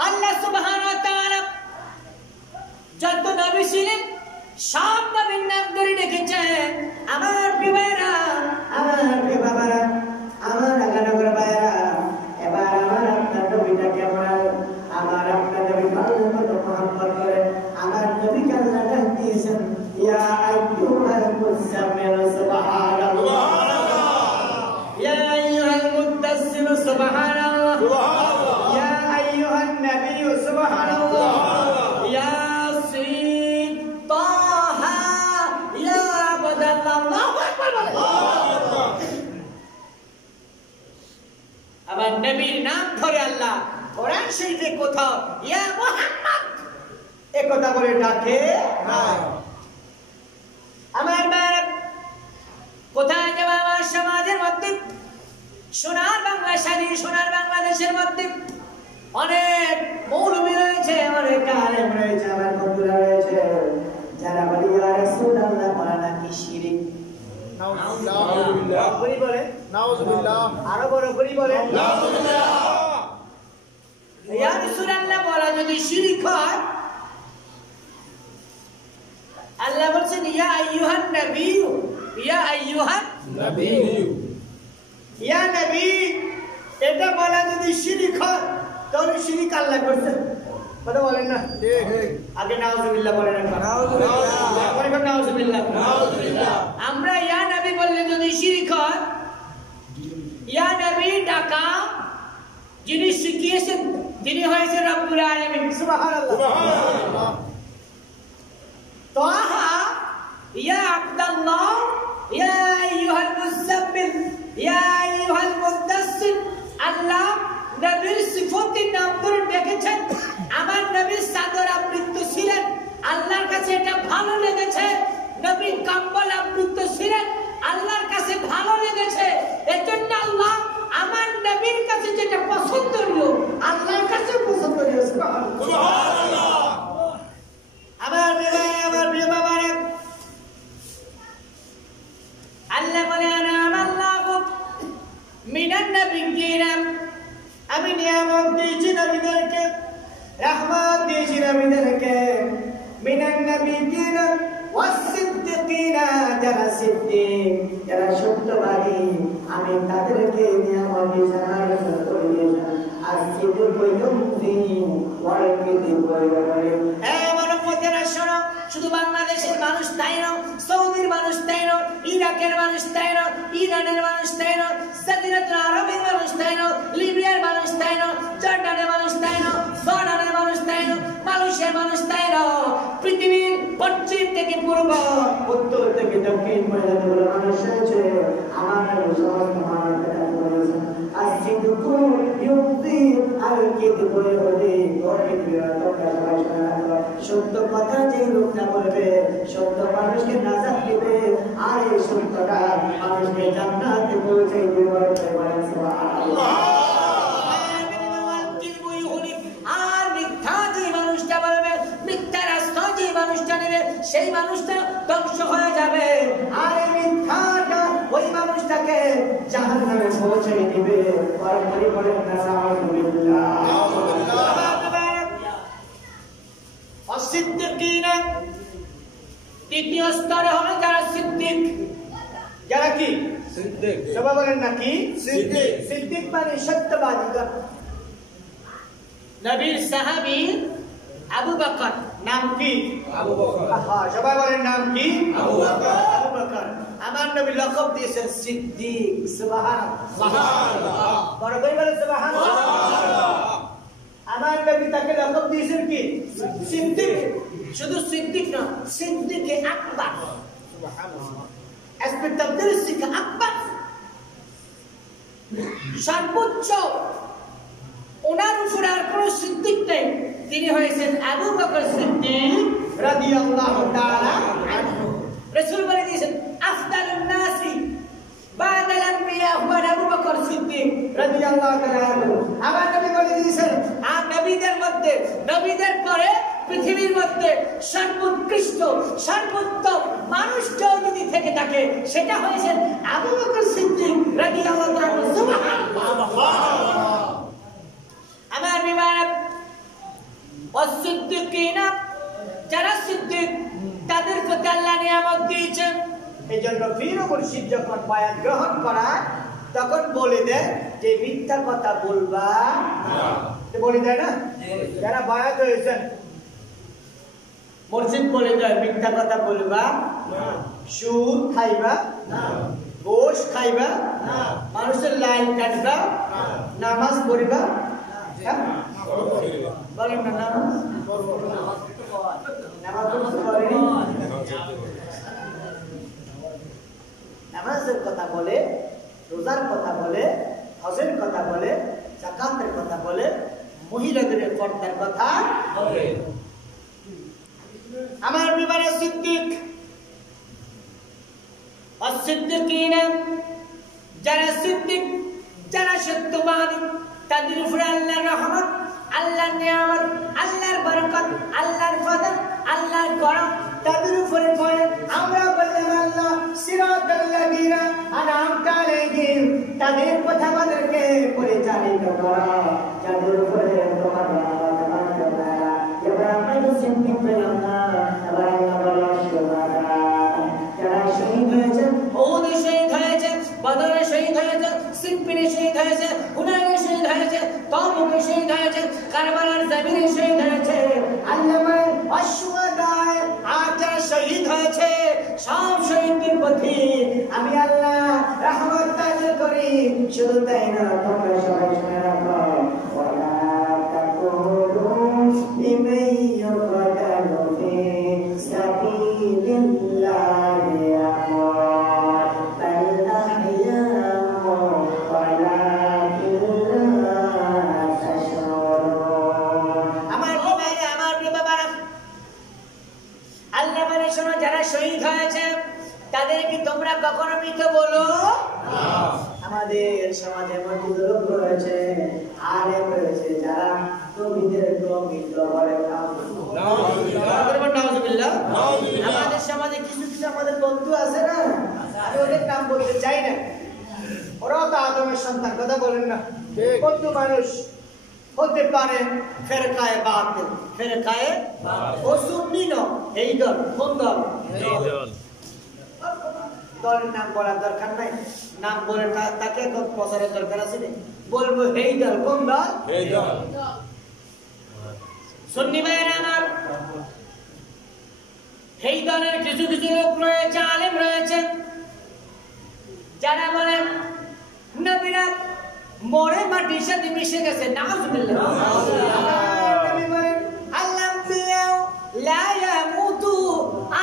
الله سبحانه وتعالى যত নবী ছিলেন সব নবীর নাম ধরে রেখেছেন আমার বিবারা আমার বাবারা আমার আগানগর ভাইরা এবার আমার আপনার নবীটা কেমন আমার আপনার নবী ভালো মতো মোহাম্মদ করে আমার নবীকে আল্লাহ ডাক দিয়েছেন ইয়া আইয়ুহাল মুযাম্মিল সুবহানাল্লাহ ইয়া আইয়ুহাল মুদাসসির সুবহানাল্লাহ ইয়া আইয়ুহান নবী সুবহানাল্লাহ ইয়া আবার নবীর নাম ধরে আল্লাহ কোরআন শরীফে কোথাও ইয়া মুহাম্মদ এই কথা বলে ডাকে না আমার ভাই কোথায় যাবে আমার সমাজের মধ্যে সোনার বাংলা স্বাধীন সোনার বাংলাদেশের মধ্যে অনেক মৌলবী রয়েছে, অনেক আলেম রয়েছে, আমার বন্ধুরা রয়েছে যারা বলে ইয়া রাসূলুল্লাহ বলা নাকি শিরক। নাউযুবিল্লাহ বলে নাউযুবিল্লাহ, আরো বড় করে বলে নাউযুবিল্লাহ। ইয়া রাসূলুল্লাহ বলা যদি শিরক হয়, আল্লাহ বলছেন ইয়া আইয়ুহান নবী, ইয়া আইয়ুহান নবী, ইয়া নবী, এটা বলা যদি শিরক হয় তাহলে শিরক আল্লাহ করছেন। কথা বলেন না? আগে নাউযুবিল্লাহ বলেন না? নাউযুবিল্লাহ, নাউযুবিল্লাহ, নাউযুবিল্লাহ। আমরা ইয়া নবী বললে যদি শিরক হয়, ইয়া নবী ডাকা যিনি শিখিয়েছেন তিনি হয়েছেন রব্বুল আলামিন। সুবহানাল্লাহ, সুবহানাল্লাহ। তাহা ইয়া আব্দুল্লাহ, ইয়া আইয়ুহাল মুযাম্মিল, ইয়া আইয়ুহাল মুদাসসির। আল্লাহ নবীর সিফাতের নাম ধরে ডেকেছেন। আমার নবীর চাদর আবৃত ছিলেন, আল্লাহর কাছে এটা ভালো লেগেছে। নবী কম্বল আবৃত ছিলেন, আল্লাহর কাছে ভালো লেগেছে। এজন্য আল্লাহ আমার নবীর কাছে যেটা পছন্দনীয় আল্লাহর কাছে পছন্দনীয়। সুবহানাল্লাহ। আমার প্রিয় বাবারা, আল্লাহ বলে আনামাল্লাহু মিনান নাবিয়্যিনা, আমি নিয়ামত দিয়েছি নবীদেরকে, রহমত দিয়েছি নবীদেরকে। মিনান নাবিয়্যিনা ওয়াস সিদ্দিকিনা, যারা সিদ্দিক, যারা সত্যবাদী, আমি তাদেরকে নিয়ামত দিয়েছি, করে দিয়েছি। আর সিদ্দিক ইউমদি ওয়াল কিযিব ওয়াল। শোনো, শুধু বাংলাদেশের মানুষ তাই না, সৌদির মানুষ তাই না, ইরাকের মানুষ তাই না, ইরানের মানুষ তাই না, জাজিরাতুল আরবের মানুষ তাই না, লিবিয়ার মানুষ তাই না, জর্ডানের মানুষ তাই না, জর্ডানের মানুষ তাই না, মালয়েশিয়ার মানুষ তাই না, পৃথিবীর পশ্চিম থেকে পূর্ব, উত্তর থেকে দক্ষিণ পর্যন্ত মানুষ রয়েছে। আমার সমস্ত মানবতা করেছে। আসিদকু ইউতি আল কিযিব ওয়াল। সত্য কথা যে লোকটা বলবে, সত্য মানুষকে নাজাত দিবে, আর এই সত্যটা মানুষকে জান্নাতে পৌঁছে দিবে। সুবহানাল্লাহ। আর মিথ্যা যে মানুষটা বলবে, মিথ্যার আশ্রয় যে মানুষটা নেবে, সেই মানুষটা ধ্বংস হয়ে যাবে। আর এই মিথ্যাটা ওই মানুষটাকে জাহান্নামে পৌঁছে দিবে। পরপরই বলেন নাউযুবিল্লাহ। সিদ্দিকিনা, তৃতীয় স্তরে হবে যারা সিদ্দিক। যারা কি সিদ্দিক? সবাই বলেন নাকি সিদ্দিক? সিদ্দিক মানে সত্যবাদী। নবীর সাহাবী আবু বকর, নাম কি? আবু বকর। হ্যাঁ, সবাই বলেন নাম কি? আবু বকর। আবু বকর। আমার নবী লকব দিয়েছেন সিদ্দিক। সুবহানাল্লাহ, সুবহানাল্লাহ। বড় করে বলেন সুবহানাল্লাহ। আমার নবী তাকে লকব দিয়েছেন কি? সিদ্দিক। শুধু সিদ্দিক না, সিদ্দিকে আকবার। সুবহানাল্লাহ। ইসপিতাবদিল সিদ্দিক আকবার, সর্বোচ্চ। ওনার উপর আর কোন সিদ্দিক নেই, তিনি হয়েছেন আবু বকর সিদ্দিক রাদিয়াল্লাহু তাআলা আনহু। রাসূল বলে দিয়েছেন আফদালুন নাসি বাদাল আম্বিয়া হুয়া আবু বকর সিদ্দিক রাদিয়াল্লাহু তাআলা আনহু। আমার নবী বলে দিয়েছেন আর নবীদের মধ্যে, নবীদের পরে পৃথিবীর মধ্যে সর্বোৎকৃষ্ট, সর্বোত্তম মানুষ যদি থেকে থাকে সেটা হয়েছে আবু বকর সিদ্দিক রাদিয়াল্লাহু তাআলা আনহু। সুবহানাল্লাহ। আমার বিমানে অসিদ্দিকিনা, যারা সিদ্দিক, তাদের প্রতি আল্লাহ নিয়ামত দিয়েছেন। এই জন্য পীর ও মুর্শিদ যখন বায়াত গ্রহণ করায় তখন বলে দেয় যে মিথ্যা কথা বলবা না, বলে দেয় না? যারা বায়াত হয়েছেন মুর্শিদ বলে দেয় মিথ্যা কথা বলবা না, সুদ খাইবা না, গোশ খাইবা না, মানুষের লাইন কাটবা না, নামাজ পড়িবা বলেন না, নামাজের কথা বলে, রোজার কথা বলে, হজের কথা বলে, যাকাতের কথা বলে, মহিলাদের পর্দার কথা বলে। আমার বিবারে সিদ্দিক, অসিদ্দিকিনা, যারা সিদ্দিক, যারা সত্যবাদী, তাদের উপরে আল্লাহর রহমত, আল্লাহর নিয়ামত, আল্লাহর বরকত, আল্লাহর ফজল, আল্লাহর করম তাদের উপরে পড়ে। আমরা বললাম আল্লাহ সিরাতাল্লাযিনা আনআমতা আলাইহিম, তাদের কথা আমাদেরকে পরিচালিত করো, যাদের উপরে তোমার রহমত বর্ষণ করো। এবার আমরা সিদ্দিক পেলাম না, এবার আল্লাহ বলে সুবহানা, যারা শহীদ হয়েছে, ওহুদে শহীদ হয়েছে, বদরে শহীদ হয়েছে, সিফিনে শহীদ হয়েছে, হুনাইনে শহীদ হয়েছে, তাবুকে শহীদ হয়েছে, কারবালার জমিনে শহীদ হয়েছে। আল্লাহ বলেন অশ্বদায় আর যারা শহীদ হয়েছে সব শহীদদের প্রতি আমি আল্লাহ রহমত নাযিল করি। শুধু তাই না, তোমরা সবাই শুনে রাখো, ওয়ালা তাকুলু লিমান ইউকতালু ফি সাবিলিল্লাহি আমওয়াত বাল আহইয়াউ ওয়ালাকিন লা তাশউরুন। আমার ভাইরা, আমার বাবারা, আল্লাহ মানে শোনো, যারা শহীদ হয়েছে তাদেরকে তোমরা কখনো মৃত বলো না। আমাদের সমাজে মসজিদ লোক রয়েছে, আলেম রয়েছে, যারা নবীদেরকে মৃত বলে না। আমাদের সমাজে কিছু কিছু আমাদের বন্ধু আছে না, আমি ওদের নাম বলতে চাই না, ওরাও তো আদমের সন্তান, কথা বলেন না। বন্ধু মানুষ হতে পারে ফেরকায়ে বাতিল, ফেরকায়ে ও সুন্নি ন, এই দল কোন দল? এই দল। দলের নাম বলার দরকার নাই, নাম বলে তাকে তো প্রচারের দরকার আছে না। বলবো এই দল কোন দল? এই দল। সুন্নি ভাইয়েরা আমার, এই দলের কিছু কিছু লোক রয়েছে, আলেম রয়েছে, যারা বলেন নবীরা মরে মাটির সাথে মিশে গেছে। নাউযুবিল্লাহ। নবী বলেন আল-আনবিয়াউ লা ইয়ামুতু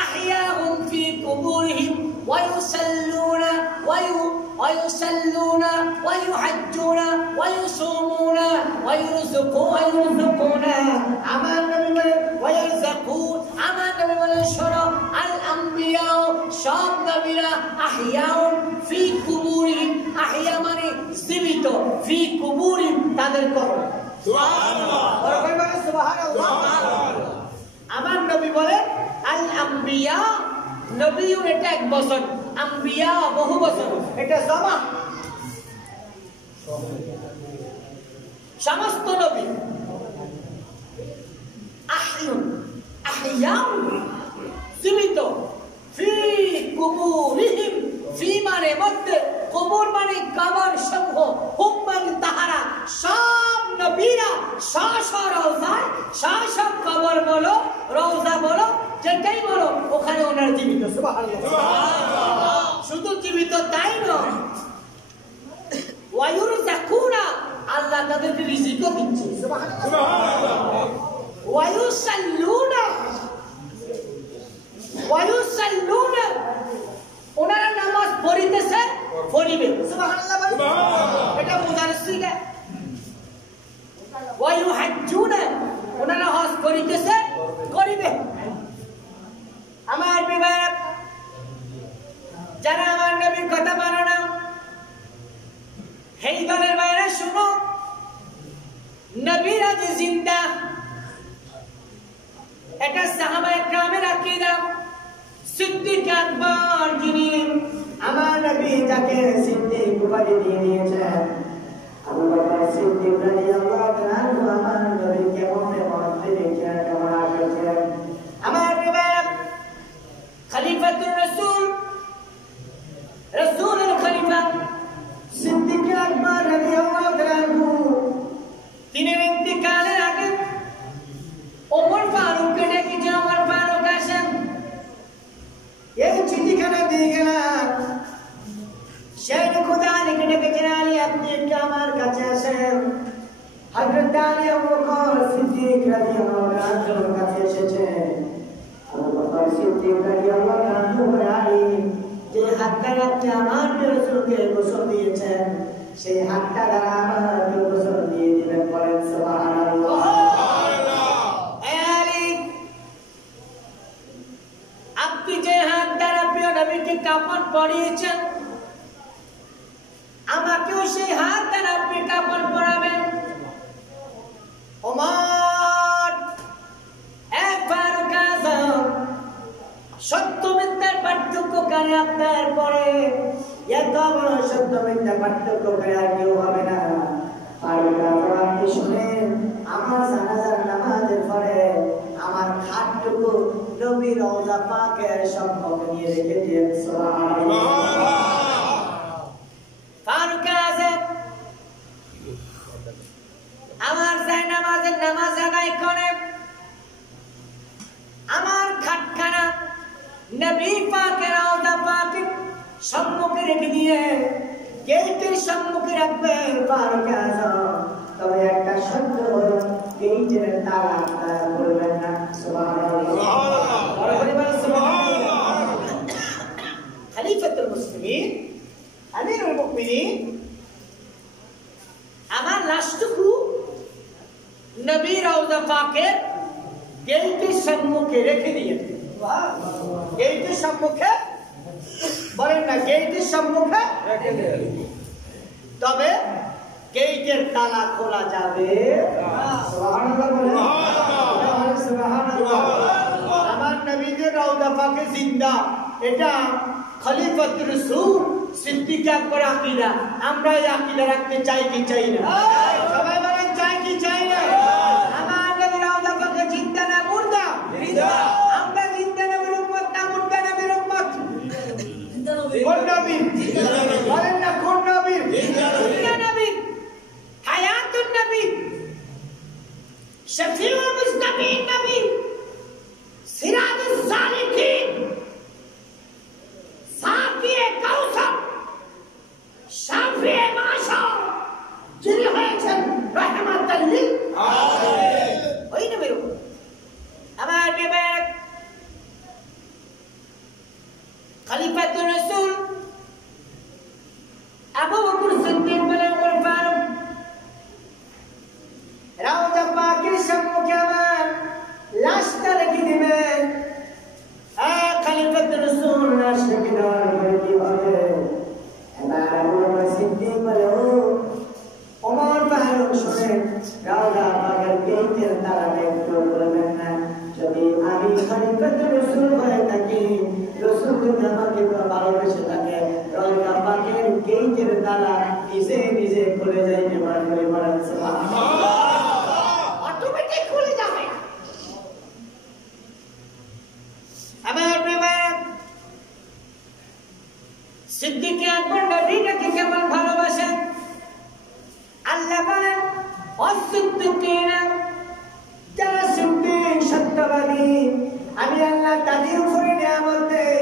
আহইয়াউন ফি কুবুরিহিম ওয়া ইউসাল্লুনা ওয়া ইউসাল্লুনা ওয়া ইউহাজ্জুনা ওয়া ইউসুমুনা ওয়া ইরযুকুনা। আমার নবী বলেন ওয়া ইয়ারযাকুন, আমার নবী বলেন শোনো, আল-আনবিয়াউ সব নবীরা আহইয়াউন ফি কুবুরিহিম, আহইয়া মানে জীবিত, ফি কুবুরিহিম তাদের কবর। সুবহানাল্লাহ, বরকত বলে সুবহানাল্লাহ। আমার নবী বলেন আল আম্বিয়া, নবীও এটা এক বছর, আম্বিয়া বহু বছর, এটা জমা। সমস্ত নবী আহইউন, আহইয়াউন জীবিত, ফি কুবুরিহিম, ফি মানে মধ্যে, কবর মানে কবর সমূহ, হুম মানে তাহারা, সব নবীরা শাস রওজায়, শাস কবর বলো, রওজা বলো, যেটাই বলো, ওখানে ওনার জীবিত। সুবহানাল্লাহ। শুধু জীবিত তাই নয়, ওয়া ইরযাকুনা, আল্লাহ তাদেরকে রিজিকও দিচ্ছে। সুবহানাল্লাহ। ওয়া ইউসাল্লুনা, ওয়া ইউসাল্লুনা, ওনারা নামাজ পড়িতেছে, পড়িবে। সুবহানাল্লাহ। এটা মুদাররিসিনা। ওয়া ইউহাজ্জুনা, ওনারা হজ করিতেছে, করিবে। আমার বিবাহ, যারা আমার নবীর কথা মানো না, এই দলের বাইরে শুনো, নবীরা যে জিন্দা, এটা সাহাবায়ে কেরামের আকীদা। সিদ্দিক আকবর যিনি, আমার নবী যাকে সিদ্দিক উপাধি দিয়ে দিয়েছেন, আবু বকর সিদ্দিক রাদিয়াল্লাহু তাআলা আমার নবী কেমন মহব্বত দেখেন, কেমন আশিকেন। আমার নবী খলিফাতুর রাসূল, রাসূলের খলিফা সিদ্দিক আকবর রাদিয়াল্লাহু তাআলা, তিনের ইন্তিকালের আগে ওমর ফারুককে ডেকেছেন, ওমর ফারুক আসেন, এই চিঠিখানা দিয়ে গেলাম। শেখ খুদা লিখে ডেকেছেন, আলী আপনি একটু আমার কাছে আসেন। হযরত আলী আবু বকর সিদ্দিক রাদিয়াল্লাহু তাআলার কাছে এসেছেন। আবু বকর সিদ্দিক রাদিয়াল্লাহু তাআলা আলী যে হাতটা আপনি আমার রাসূলকে গোসল দিয়েছেন, সেই হাতটা দ্বারা আমার গোসল দিয়ে দিবেন, বলেন সুবহানাল্লাহ। আপনি যে হাত দ্বারা প্রিয় নবীকে কাফন পরিয়েছেন, আমাকেও সেই হাত দ্বারা আপনি কাফন পরাবেন। ওমর সত্য মিথ্যা পার্থক্য করে আর কেউ হবে না। ফারুক আজম আপনি শুনেন, আমার জানাজার নামাজের পরে আমার খাটটুকু নবী রওজা পাকের সম্মুখে নিয়ে রেখে দিয়েন। সুবহানাল্লাহ। ফারুক আজম আমার জানাজার নামাজ আদায় করে আমার খাটখানা নবী পাকের রওজা পাকের সম্মুখে রেখে দিয়ে গেটের সম্মুখে রাখবেন ফারুক আজম। তবে একটা শর্ত হলো গেটের তালা খুলবেন না। সুবহানাল্লাহ। খলিফাতুল মুসলিমিন আমিরুল মুমিনিন আমার লাশটুকু নবী রওজা পাকের গেটের সম্মুখে রেখে দিয়ে, গেটের সম্মুখে বলেন না, গেটের সম্মুখে রেখে দিয়ে, তবে গেটের তালা খোলা যাবে। আমার নবীদের রওজা পাকে জিন্দা, এটা খলিফাতুর রাসূল সিদ্দিক আকবর আকীদা। আমরা এই আকীদা রাখতে চাই কি চাই না? সবাই বলেন চাই কি চাই না? আমার নবীর রওজা পাকে জিন্দা না মুর্দা? জিন্দা। আমরা জিন্দা নবীর উম্মত না মুর্দা নবীর উম্মত? কোন নবী? বলেন না কোন নবী? জিন্দা নবী, হায়াতুন নবী, শফিউল মুস্তাকিম নবী, সিরাজুস সালিকিন, সাকিয়ে কাউসার, শাফিয়ে মাশার, যিনি হয়েছেন রাহমাতাল লিল আলামিন। ওই নবীর আমার বিবেক খলিফাতুর রাসূল আবু বকর সিদ্দিক বলে ওমর ফারুক রওজা পাকের সম্মুখে আমার লাশটা রেখে দিবেন। খলিফাতুর রাসূল লাশ রেখে দেওয়ার পরে কি হবে? এবার আবু বকর সিদ্দিক বলে ও ওমর ফারুক শুনেন, রওজা পাকের গেটের তালা একটু খুলবেন না। যদি আমি খলিফাতুর রাসূল হয়ে থাকি, রাসূল যদি আমাকে ভালোবেসে থাকে, রওজা পাকের গেটের তালা নিজে নিজে খুলে যায়। এবার করে বলেন সুবহানাল্লাহ। অটোমেটিক খুলে যাবে। আমার প্রিয় সিদ্দিক আকবর নবীকে কেমন ভালোবাসেন আল্লাহ বলেন, অসিদ্দিকিনা, যারা সিদ্দিক সত্যবাদী আমি আল্লাহ তাদের উপরে নিয়ামত দেই।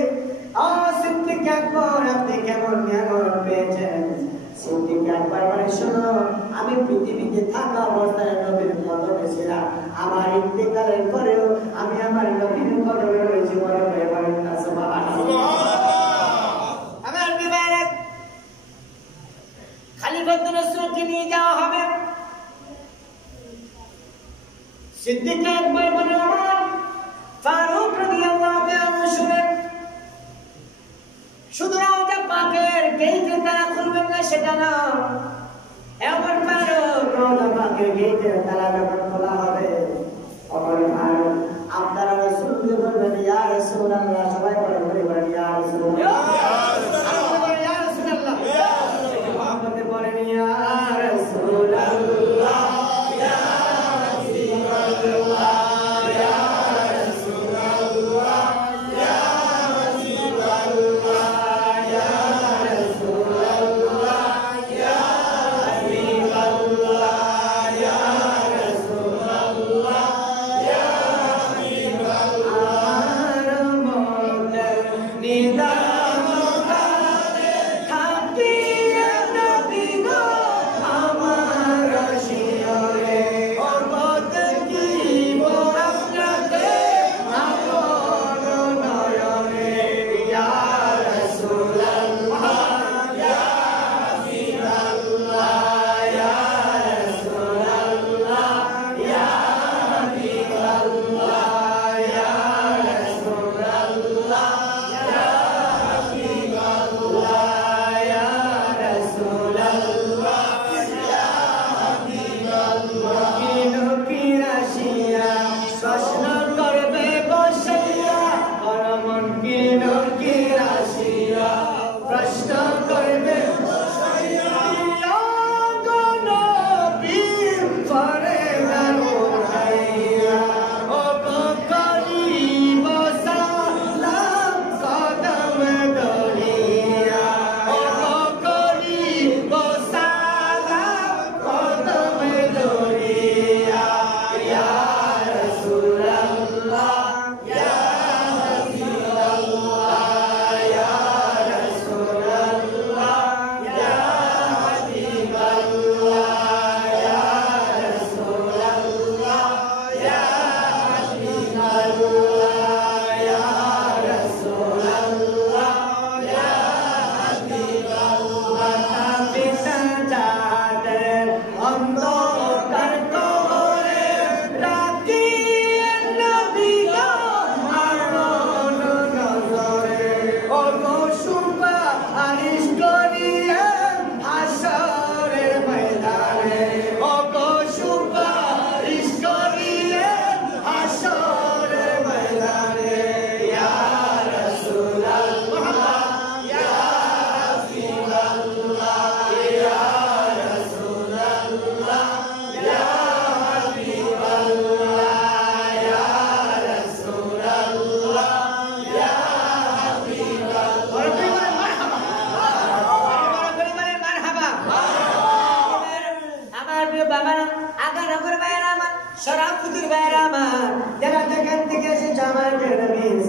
ও সিদ্দিক আকবর আপনি কেমন নিয়ামত পেয়েছেন? সিদ্দিক আকবর বলে শোনো, আমি পৃথিবীতে থাকা অবস্থায় নবীর কদমে ছিলাম, আমার ইন্তেকালের পরেও আমি আমার নবীর কদমে রয়েছি। বলে বলেন না সুবহানাল্লাহ। আমার বিবারক খলিফাতুর রাসূলকে নিয়ে যাওয়া হবে। সিদ্দিক আকবর বলে ওমর ফারুক রাদিয়াল্লাহু তাআলা শুনেন, শুধু রওজা পাকের গেটের তালা খুলবেন না সেটা না, ওমর ফারুক রওজা পাকের গেটের তালা যখন খোলা হবে, ওমর ফারুক আপনারা রাসূলকে বলবেন ইয়া রাসূলুল্লাহ। সবাই বলেন ইয়া রাসূলুল্লাহ, ইয়া রাসূলুল্লাহ, মুহাম্মদ বলেন ইয়া রাসূলুল্লাহ, ইয়া হাবিবাল্লাহ, ইয়া রাসূলুল্লাহ, ইয়া হাবিবাল্লাহ, ইয়া রাসূলুল্লাহ, ইয়া হাবিবাল্লাহ, ইয়া রাসূলুল্লাহ,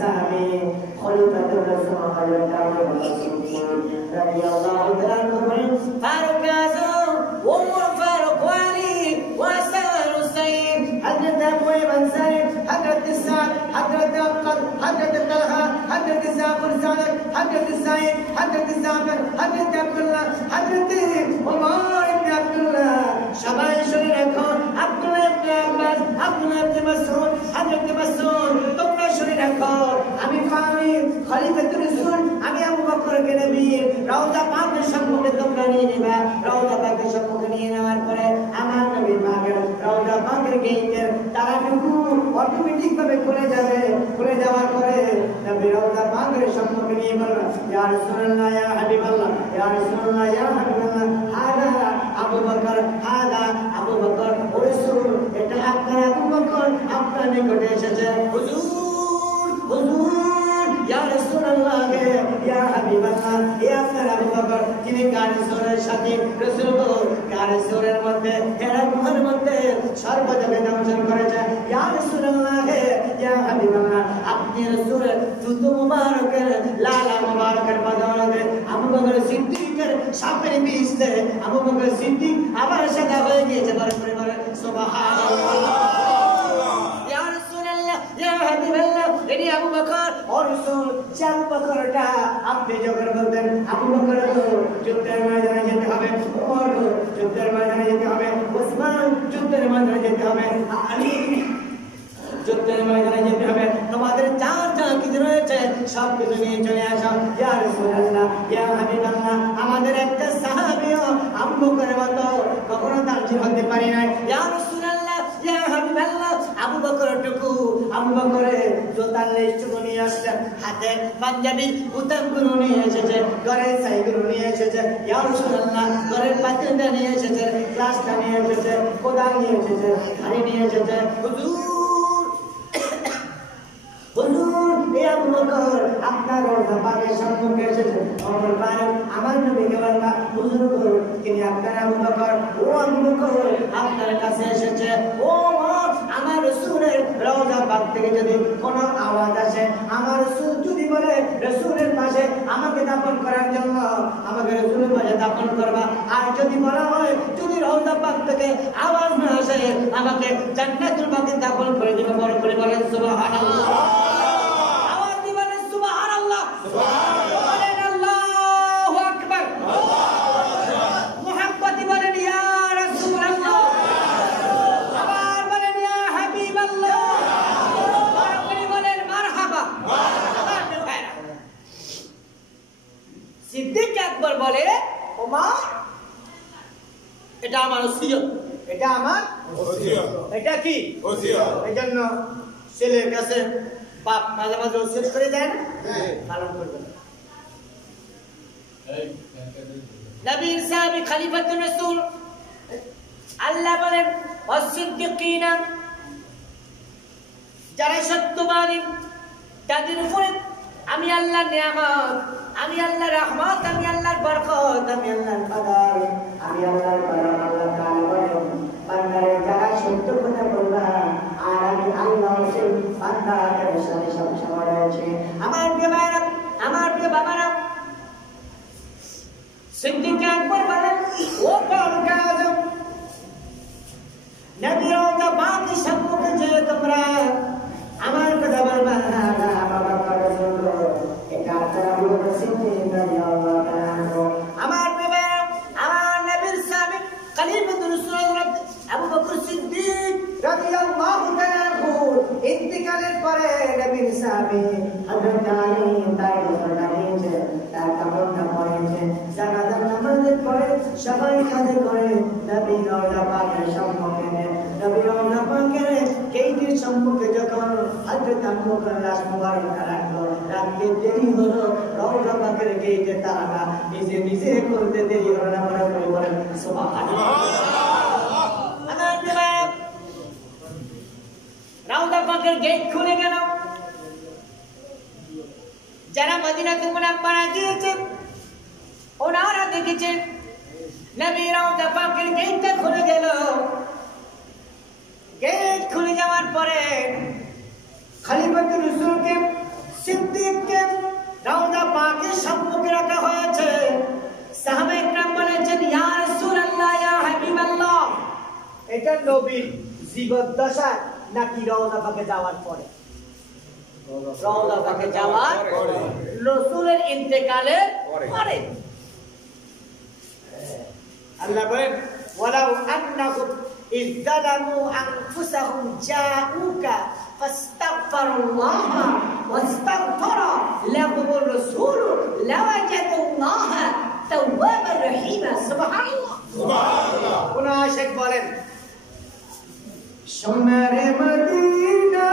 সাহাবী খলিফাতুর রাসূল হযরত আবু বকর সিদ্দিক রাদিয়াল্লাহু তাআলা বলেন ফারুক আযম ওমর ফারুক আলী ওয়াসান হুসাইন হযরত আবু আনসারী হযরত সাদ হযরত আক্কাদ হযরত তালহা হযরত জাফর সাদিক হযরত সাইদ হযরত জাফর হযরত আব্দুল্লাহ হযরত ওমর ইবনে আব্দুল্লাহ সবাই শুনে রাখো আব্দুল্লাহ ইবনে আব্বাস আব্দুল্লাহ ইবনে মাসউদ হযরত মাসউদ তোমরা শুনে রাখো আমি ফামিল খলিফাতুর রাসূল আমি আবু বকরকে নবী রওজা পাকের সম্মুখে তোমরা নিয়ে নেবা রওজা পাকের সম্মুখে নিয়ে নেওয়ার পরে আমার নবী পাকের রওজা পাকের গেটের তালাটুকু অটোমেটিক ভাবে খুলে যাবে খুলে যাওয়ার পরে নবী রওজা পাকের সম্মুখে নিয়ে বলবেন ইয়া রাসূলুল্লাহ ইয়া হাবিবাল্লাহ ইয়া রাসূলুল্লাহ ইয়া হাবিবাল্লাহ হাদা আবু বকর হাদা আবু বকর ও রাসূল এটা আপনার আবু বকর আপনার নিকটে এসেছে হুজুর হুজুর ইয়া রাসূলুল্লাহ ইয়া হাবিবাল্লাহ ইয়া আপনার আবু বকর যিনি কারিসরের সাথে রাসূল কারিসরের মধ্যে হেরাতের মধ্যে সর্বদা বেদর্শন করেছে ইয়া রাসূলুল্লাহ ইয়া হাবিবাল্লাহ আপনি রাসূলের জুতো মুবারকের লালা মুবারকের বদৌলতে আবু বকর সিদ্দিকের সাপের বিষে আবু বকর সিদ্দিক আবার সাদা হয়ে গিয়েছে বলে বলে সুবহানাল্লাহ ইয়া রাসূলুল্লাহ ইয়া হাবিবাল্লাহ ইনি আবু বকর ও রাসূল আবু বকরটা আপনি যখন বলতেন আবু বকর তো যুদ্ধের ময়দানে যেতে হবে ওমর যুদ্ধের ময়দানে যেতে হবে ওসমান যুদ্ধের ময়দানে যেতে হবে আলী যুদ্ধের ময়দানে যেতে হবে তোমাদের যা কিছু রয়েছে সব কিছু নিয়ে চলে আসো ইয়া রাসূলুল্লাহ ইয়া হাবিবাল্লাহ আমাদের একটা সাহাবীও আবু বকরের মতো কখনো তাজির হতে পারে না ইয়া রাসূলুল্লাহ ইয়া হাবিবাল্লাহ আবু বকরটুকু আবু বকরের জোতার লেজটুকু নিয়ে আসছে হাতে পাঞ্জাবি বুতামগুলো নিয়ে এসেছে ঘরের সাইগুলো নিয়ে এসেছে ইয়া রাসূলুল্লাহ ঘরের পাতিলটা নিয়ে এসেছে গ্লাসটা নিয়ে এসেছে কোদাল নিয়ে এসেছে হাঁড়ি নিয়ে এসেছে হুজুর হুজুর এই আবু বকর আপনার রওজা পাকের সম্মুখে এসেছে ওমর ফারুক আমার নবীকে বলবা হুজুর তিনি আপনার আবু বকর ও আবু বকর আপনার কাছে এসেছে ও আমার রাসূলের রওজা পাক থেকে যদি কোনো আওয়াজ আসে আমার রাসূল যদি বলে রাসূলের পাশে আমাকে দাফন করার জন্য আমাকে রাসূলের পাশে দাফন করবা আর যদি বলা হয় যদি রওজা পাক থেকে আওয়াজ না আসে আমাকে জান্নাতুল বাকি দাফন করে দিবে বড় করে বলেন সুবহানাল্লাহ আওয়াজ দিবেন সুবহানাল্লাহ সুবহানাল্লাহ বলেন আল্লাহু আকবার মুহাম্মদ বলেন ইয়া রাসূলুল্লাহ আবার বলেন ইয়া হাবিবাল্লাহ বড় বলেন মারহাবা সিদ্দিক আকবর বলে ওমর এটা আমার ওসিয়ত এটা আমার ওসিয়ত এটা কি ওসিয়ত এজন্য ছেলের কাছে বাপ মাঝে মাঝে ওসিয়ত করে যায় না পালন করবে নবীর সাহাবী খলিফাতুর রাসূল আল্লাহ বলেন ওয়াসিদ্দিকিনা যারা সত্যবাদী তাদের উপরে আমি আল্লাহর নিয়ামত আমি আল্লাহর রহমত আমি আল্লাহর বরকত আমি আল্লাহর কদর আমি আল্লাহর করম আল্লাহ তাআলা বলেন বান্দারে যারা সত্য কথা বলবা আর আমি আল্লাহ সেই বান্দাদের সাথে সব সময় রয়েছে আমার প্রিয় ভাইরা আমার প্রিয় বাবারা সিদ্দিক আকবর বলেন ও ফারুক আযম নবী রওজা পাকের সম্মুখে যে তোমরা আমার কথা বলবা না বাবা কথা এটা তারা বলতে সিদ্দিক রাদিয়াল্লাহু তাআলা আমার প্রিয় আমার নবীর সাহাবী খলিফাতুর রাসূল আবু বকর সিদ্দিক রাদিয়াল্লাহু তাআলা ইন্তিকালের পরে নবীর সাহাবী হযরত আলী তার ঘোড়া নিয়েছে তার কাপড়টা পরেছে জানাজার নামাজের পরে সবাই কাঁধে করে নবী রওজা পাকের সম্মুখে নবী রওজা পাকের গেটের সম্মুখে যখন হযরত আবু বকর লাশ মুবারক রাখলো রাতে দেরি হলো রওজা পাকের গেটে তালা নিজে নিজে খুলতে দেরি হলো না বলে বলেন সুবহানাল্লাহ রওজা পাকের গেট খুলে গেল যারা মদিনাতুল মুনাওয়ারা গিয়েছে ওনারা দেখেছে নবী রওজা পাকের গেটটা খুলে গেল গেট খুলে যাওয়ার পরে খলিফাতুর রাসূলকে সিদ্দিককে রওজা পাকের সম্মুখে রাখা হয়েছে। সাহাবায়ে কেরাম বলেছেন, ইয়া রাসূলুল্লাহ, ইয়া হাবিবাল্লাহ, এটা নবীর জীবদ্দশায় নাকি রওজা পাকে যাওয়ার পরে? রওজা পাকে যাওয়ার পরে, রাসূলের ইন্তেকালের পরে। আল্লাহ বলেন, ওয়ালাউ আন্নাহুম ইযযালামু আনফুসাহুম জাউকা ফাস্তাগফিরুল্লাহ ওয়াস্তাগফারা লাহুমুর রাসূল লাওয়াজাদুল্লাহ তাওয়াবার রহিমা। সুবহানাল্লাহ, সুবহানাল্লাহ। কোন আশিক বলেন, সোনারে মদিনা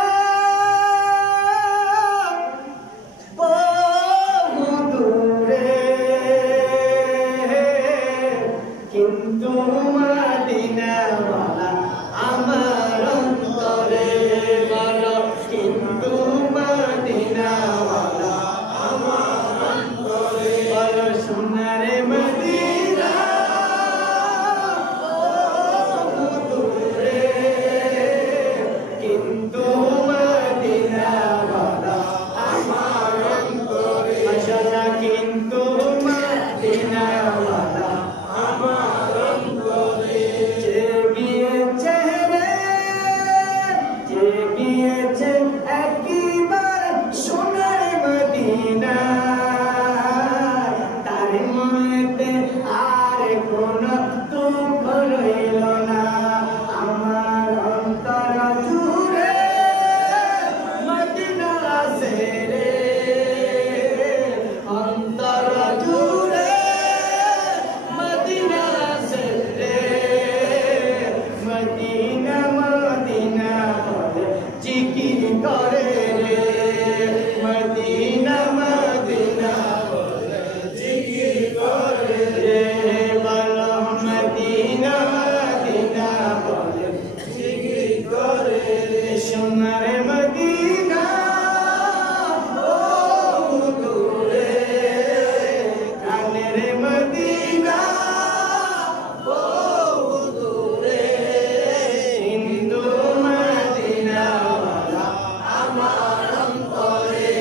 বহু দূরে, কিন্তু মদিনাওয়ালা আমার অন্তরে। বলো, কিন্তু মদিনাওয়ালা আমার অন্তরে। বলো, সোনারে মদিনা বহু দূরে, কিন্তু মদিনাওয়ালা আমার অন্তরে। মাশাআল্লাহ, কিন্তু মদিনাওয়ালা আমার অন্তরে। জেগেছে রে, জেগেছে একবার সোনার মদিনা, তার মনেতে আর কোন দুঃখ রইল না। আমার অন্তর জুড়ে মদিনা আছে রে, অন্তর জুড়ে মদিনা আছে রে। মদিনা মদিনা বলে জিকির করে রে, মদিনা মদিনা বলে জিকির করে রে। বলো, মদিনা মদিনা বলে জিকির করে রে। সোনার মদিনা বহু দূরে, প্রাণের মদিনা বহু দূরে, হিন্দু মদিনাওয়ালা আমার অন্তরে।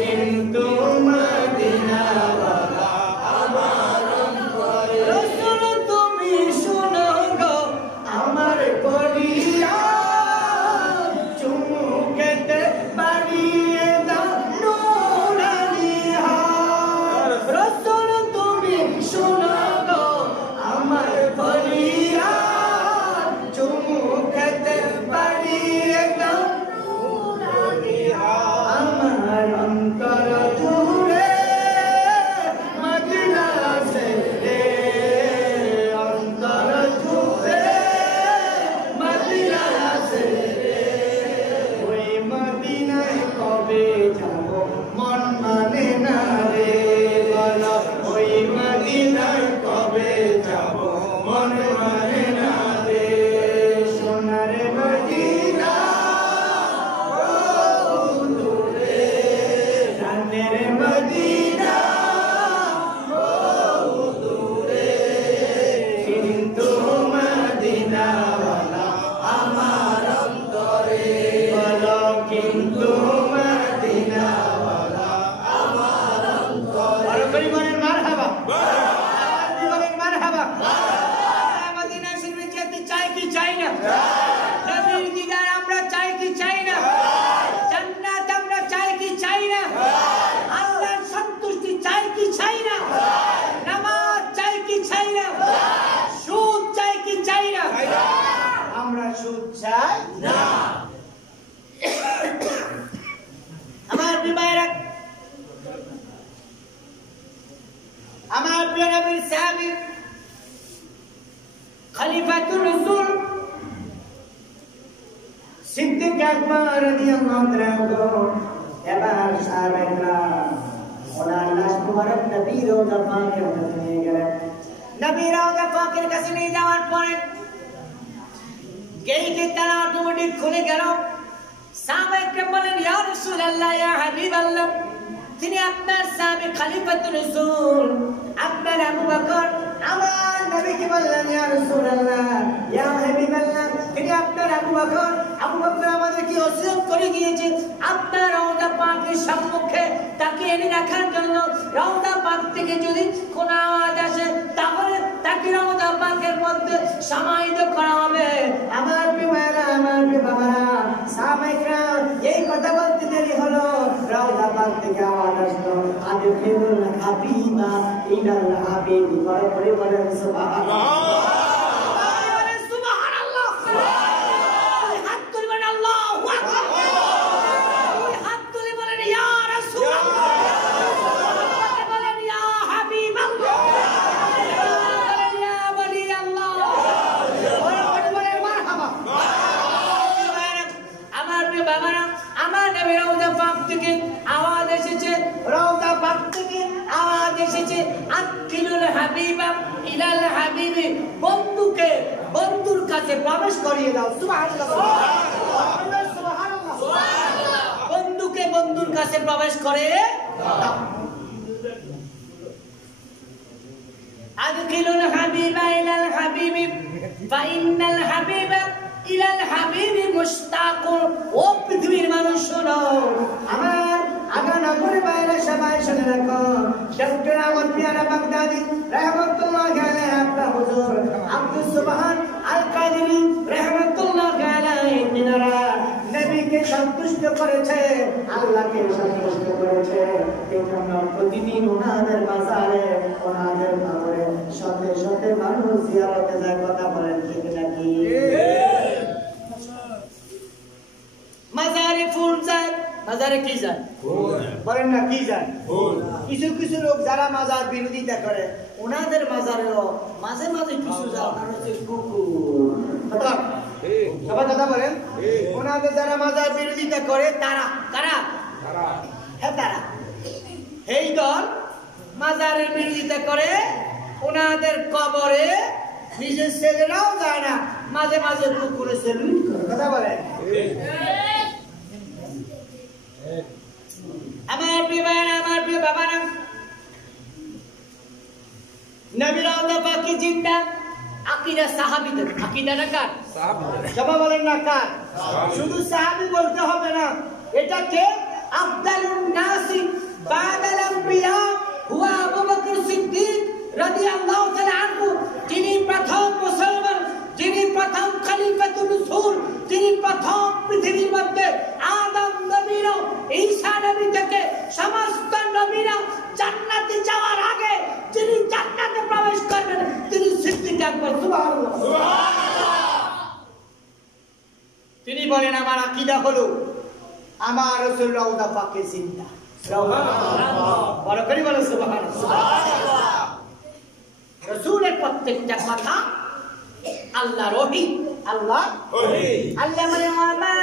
কিন্তু মদিনাওয়ালা আমার অন্তরে। রাসূল তুমি শুনো গো আমার কলিয়া, চুমুকেতে বাড়িয়ে দাও নুরানি হাত। রাসূল তুমি শুনো গো আমার কলিয়া, চুমুকেতে বাড়িয়ে দাও নুরানি হাত। আমার অন্তর জুড়ে মদিনা আছে রে, অন্তর জুড়ে মদিনা আছে রে। ওই মদিনায় কবে যাব মন মানে না রে। বলো, ওই মদিনায় কবে যাব মন মানে না রে। সোনার মদিনা বহু দূরে, প্রাণের মদিনা বহু দূরে, কিন্তু মদিনাওয়ালা আমার অন্তরে। বলো, কিন্তু মদিনাওয়ালা আমার অন্তরে। আর পরিমাণের মারহাবা, আর পরিমাণের মারহাবা। আমরা মদিনা শরীফে যেতে চাই কি চাই না? নবীর দিদার আমরা চাই কি চাই না? জান্নাত আমরা চাই কি চাই না? আল্লাহর সন্তুষ্টি চাই কি চাই না? নামাজ চাই কি চাই না? সুদ চাই কি চাই না? আমরা সুদ চাই না। আমার বিবাহের, আমার প্রিয় নবীর সাহাবী খলিফাতুর রাসূল সিদ্দিক আকবর রাদিয়াল্লাহু তাআলা এবার সাহাবায়েরা ওনার লাশ মুবারক নবীর রওজা পাকের কাছে নিয়ে গেলেন। নবীর রওজা পাকের কাছে নিয়ে যাওয়ার পরে গেইটে তালা অটোমেটিক খুলে গেল। সাহাবায়ে বলেন, ইয়া রাসূলুল্লাহ, ইয়া হাবিবাল্লাহ, তিনি আপনার সাহাবী খলিফাতুর রাসূল, আপনার আবু বকর। আমার নবীকে বললেন, ইয়া রাসূলুল্লাহ, ইয়া হাবিবাল্লাহ, তিনি আপনার আবু বকর আমাদেরকে ওসিয়ত করে গিয়েছে আপনার রওজা পাকের সম্মুখে তাকে এনে রাখার জন্য। রওজা পাক থেকে যদি কোনো আওয়াজ আসে তাহলে তাকে রওজা পাকের মধ্যে সমাহিত করা হবে। আমার বিমারা, আমার বাবারা, সাহাবায়ে এই কথা বলতে দেরি হলো, রওজা পাক থেকে আওয়াজ আসলো, আদখিলুল হাবিবা ইলাল হাবিব। করে বলেন সুবহানাল্লাহ। বন্ধুর কাছে প্রবেশ করিয়ে দাও। সুবহানাল্লাহ। বন্ধুকে বন্ধুর কাছে প্রবেশ করে দাও। আদখিলুল হাবিবা ইলাল হাবিবি ফাইনাল হাবিবা ইলাল হাবিবি মুশতাকুন। ও পৃথিবীর মানুষ শোনো, আমার আগানগরে বাইরে সবাই শুনে রাখো, ডক্টর আহমদ পিয়ারা বাগদাদি রাহমাতুল্লাহি আলাইহি আপনার হুজুর আব্দুস সুবহান আল কাদেরী রাহমাতুল্লাহি আলাইহি তিনারা নবীকে সন্তুষ্ট করেছে, আল্লাহকে সন্তুষ্ট করেছে। এই জন্য প্রতিদিন ওনাদের মাজারে, ওনাদের কবরে শতে শতে মানুষ জিয়ারতে যায়। কথা বলেন ঠিক নাকি? মাজারে ফুল যায়, মাজারে কি যায়? বলেন না কি যায়? কিছু কিছু লোক যারা মাজার বিরোধিতা করে ওনাদের মাজারেও মাঝে মাঝে কিছু যায়, ওনার হচ্ছে কুকুর। সবাই কথা বলেন। ওনাদের যারা মাজার বিরোধিতা করে তারা কারা? হ্যাঁ তারা। এই দল মাজারের বিরোধিতা করে, ওনাদের কবরে নিজের ছেলেরাও যায় না, মাঝে মাঝে কুকুরে সেলুট করে। কথা বলেন। আমার প্রিয় ভাইরা, আমার প্রিয় বাবারা, নবী রওজা পাকে জিন্দা। আকীদা সাহাবীদের, আকীদাটা কার? সাহাবীদের। সবাই বলেন না কার? শুধু সাহাবী বলতে হবে না, এটাকে আফদালুন নাসি বাদাল আম্বিয়া হুয়া আবু বকর সিদ্দিক রাদিয়াল্লাহু তাআলা আনহু। তিনি প্রথম মুসলমান, তিনি প্রথম খলিফাতুর রাসূল, তিনি প্রথম পৃথিবীর মধ্যে আদম নবীরা, ঈসা নবী থেকে সমস্ত নবীরা জান্নাতে যাওয়ার আগে যিনি জান্নাতে প্রবেশ করবেন তিনি সিদ্দিক আকবর। সুবহানাল্লাহ, সুবহানাল্লাহ। তিনি বলেন আমার আকীদা হলো আমার রাসূল রওজা পাকে জিন্দা। সুবহানাল্লাহ, বড় করে বলেন সুবহানাল্লাহ, সুবহানাল্লাহ। রাসূলের প্রত্যেকটা কথা আল্লাহর ওহী, আল্লাহ ওহী। আল্লাহ বলে মা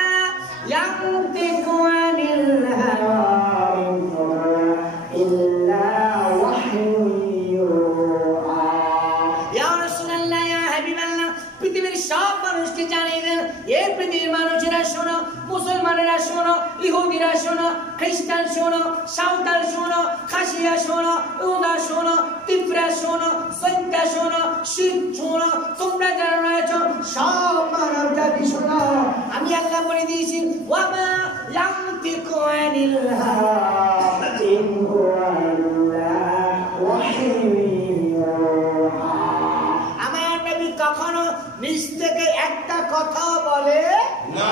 ইয়ানতিকু আনিল হাওয়া ইল্লা ওয়াহয়ু ইউহা। ইয়া রাসূলুল্লাহ, ইয়া হাবিবাল্লাহ, পৃথিবীর সব মানুষকে জানিয়ে দেন, এই পৃথিবীর মানুষেরা শোনো, মুসলমানেরা শোনো, ইহুদিরা শোনো, খ্রিস্টান শোনো, সাঁওতাল শোনো, খাসিয়া শোনো, উদা শোনো, তিব্রা শোনো, সৈন্তা শোনো, শিখ শোনো, তোমরা যারা রয়েছো সব মানব জাতি শোনো। আমি আল্লাহ বলে দিয়েছি ওয়ামা ইয়ানতিকু আনিল হাওয়া ইন হুয়া ইল্লা ওয়াহয়ু ইউহা। আমার নবী কখনো নিজ থেকে একটা কথা বলে না।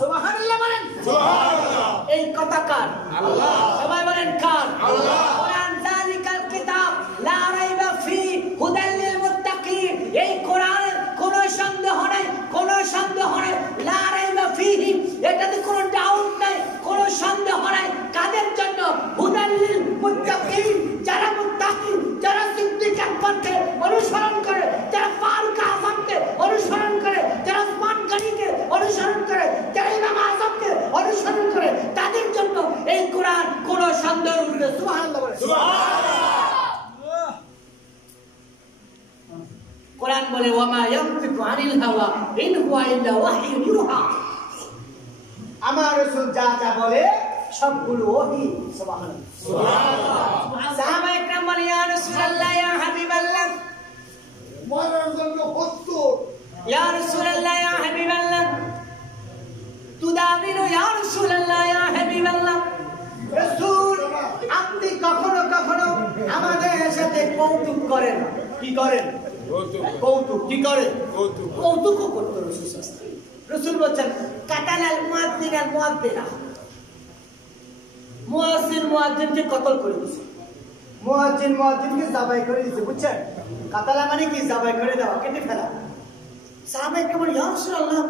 সুবহানাল্লাহ বলেন। সুবহানাল্লাহ। এই কথা কার? আল্লাহ। সবাই বলেন কার? আল্লাহ। কোরআন যালিকাল কিতাব লা রাইবা ফি হুদাল লিল মুত্তাকিন। এই কোরআনে কোনো সন্দেহ নেই, কোনো সন্দেহ নেই। লা রাইবা ফিহি, এটাতে কোনো ডাউট নাই, কোনো সন্দেহ নাই। কাদের জন্য? হুদাল লিল মুত্তাকিন, যারা মুত্তাকি, যারা সিদ্দিক আকবরকে অনুসরণ করে, যারা ফারুক আযমকে অনুসরণ করে, যারা উসমান গনিকে অনুসরণ করে, যারা ইমাম আযমকে অনুসরণ করে, তাদের জন্য এই কোরআন কোনো সন্দেহ উঠবে। সুবহানাল্লাহ বলে। সুবহানাল্লাহ। কোরআন বলে ওয়ামা ইয়ানতিকু আনিল হাওয়া ইন হুয়া ইল্লা ওয়াহয়ু ইউহা। আমার রাসূল যা যা বলে সবগুলো ওহী। সুবহানাল্লাহ, সুবহানাল্লাহ। সাহাবায়ে کرام বলে ইয়া রাসূলুল্লাহ, ইয়া হাবিবাল্লাহ, মরার জন্য প্রস্তুত। ইয়া রাসূলুল্লাহ, ইয়া হাবিবাল্লাহ, তুদাবিরু ইয়া রাসূলুল্লাহ ইয়া হাবিবাল্লাহ রাসূল আপনি কখনো কখনো আমাদের সাথে কৌতুক করেন কি করেন কৌতুক কি করেন কৌতুক করতে রাসূল বলেন কাতালাল মুয়াজ্জিন আল মুয়াজ্জিনা মুয়াজ্জিন মুয়াজ্জিনকে কতল করে দিয়েছে মুয়াজ্জিন মুয়াজ্জিনকে জবাই করে দিয়েছে বুঝছেন কাতালা মানে কি জবাই করে দেওয়া কেটে ফেলা সাহাবায়ে কেমন ইয়া রাসূলুল্লাহ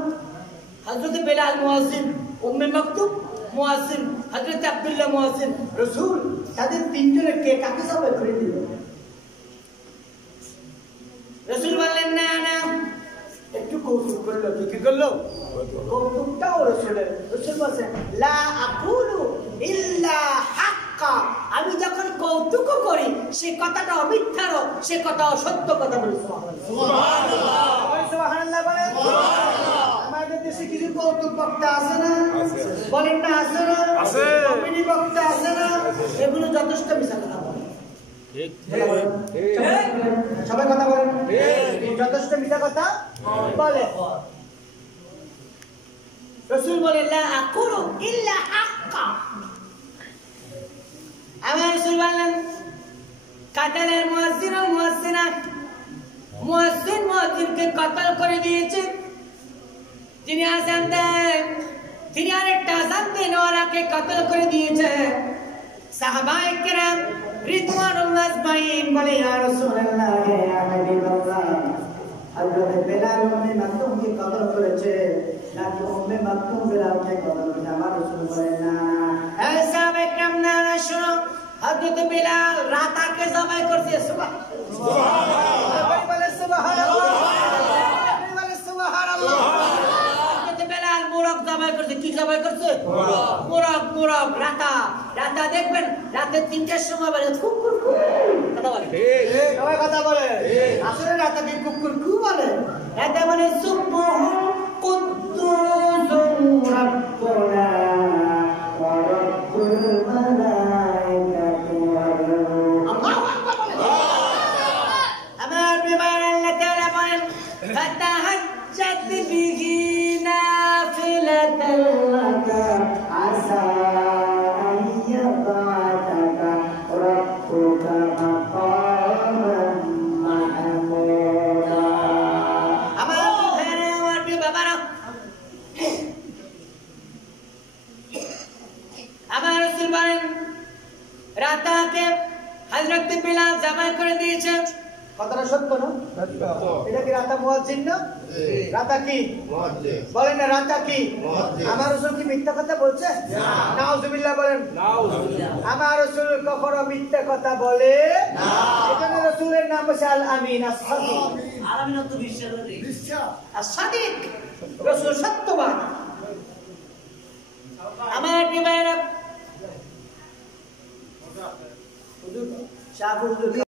হযরত বেলাল মুয়াজ্জিন উম্মে মাকতুম মুয়াজ্জিন হযরত আব্দুল্লাহ মুয়াজ্জিন রাসূল তাদের তিনজনের কে কাকে জবাই করে দিল রাসূল বললেন না না একটু কৌতুক করলো কি করলো কৌতুকটাও রাসূল বলেন লা আকুলু ইল্লা হাক্কা আমি যখন কৌতুক করি সে কথাটা অমিথ্যার সে কথা সত্য কথা বলি সুবহানাল্লাহ সুবহানাল্লাহ বলেন আমাদের দেশে কিছু কৌতুক বক্তা আছে না বলেন না আছে না আছে কমেডি বক্তা আছে না এগুলো যথেষ্ট মিছা কথা বলে ঠিক সবাই কথা বলেন ঠিক যথেষ্ট মিথ্যা কথা বলে রাসূল বলেন লা আকুলু ইল্লা হাক্কা আমার রাসূল বলেন কাতালের মুয়াজ্জিন ও মুয়াজ্জিনা মুয়াজ্জিন মুয়াজ্জিনকে কতল করে দিয়েছে যিনি আযান দেন তিনি আরেকটা আযান দেন ওরাকে কতল করে দিয়েছে সাহাবায়ে কেরাম রিদওয়ানুল্লাহ আজমাইন বলে ইয়া রাসূলুল্লাহ ইয়া হাবিবাল্লাহ হযরত বেলাল উম্মে মাকতুমকে কতল করেছে নাকি উম্মে মাকতুম বেলালকে কতল করেছে আমার রাসূল বলেন না এই সাহাবায়ে কেরাম না শুনো হযরত বেলাল রাতাকে জবাই করছে সুবহানাল্লাহ বলে সুবহানাল্লাহ বলে সুবহানাল্লাহ হযরত বেলাল মুরাক জবাই করছে কি জবাই করছে মুরাক রাতা দেখবেন রাতে ৩টার সময় বলে কুকুর কথা বলে ঠিক সবাই কথা বলে আসলে রাতাকে কুকুর কু বলে রাতে মানে সুবহান কুদ্দুসুর রাব্বুনা ওয়া রাব্বুল মালাইকাতি ওয়ার রূহ আল্লাহু আকবার আমার বিমান আল্লাহ তাআলা বলেন ফাতাহাজ্জাত বিহি নাফিলাতাল লাকা আসা রাতাকে হযরত বেলাল জবাই করে দিয়েছে কথাটা সত্য না এটা কি রাতা মুয়াজ্জিন না রাতা কি মুয়াজ্জিন বলেন না রাতা কি মুয়াজ্জিন আমার রাসূল কি মিথ্যা কথা বলছে না নাউজুবিল্লাহ বলেন নাউজুবিল্লাহ আমার রাসূল কখনো মিথ্যা কথা বলে না এজন্য রাসূলের নাম হচ্ছে আল আমিন as-সাদিক আল আমিন তো বিশ্বাস as-সাদিক রাসূল সত্যবান আমার বিমায়রা হুজুর শাহ হুজুর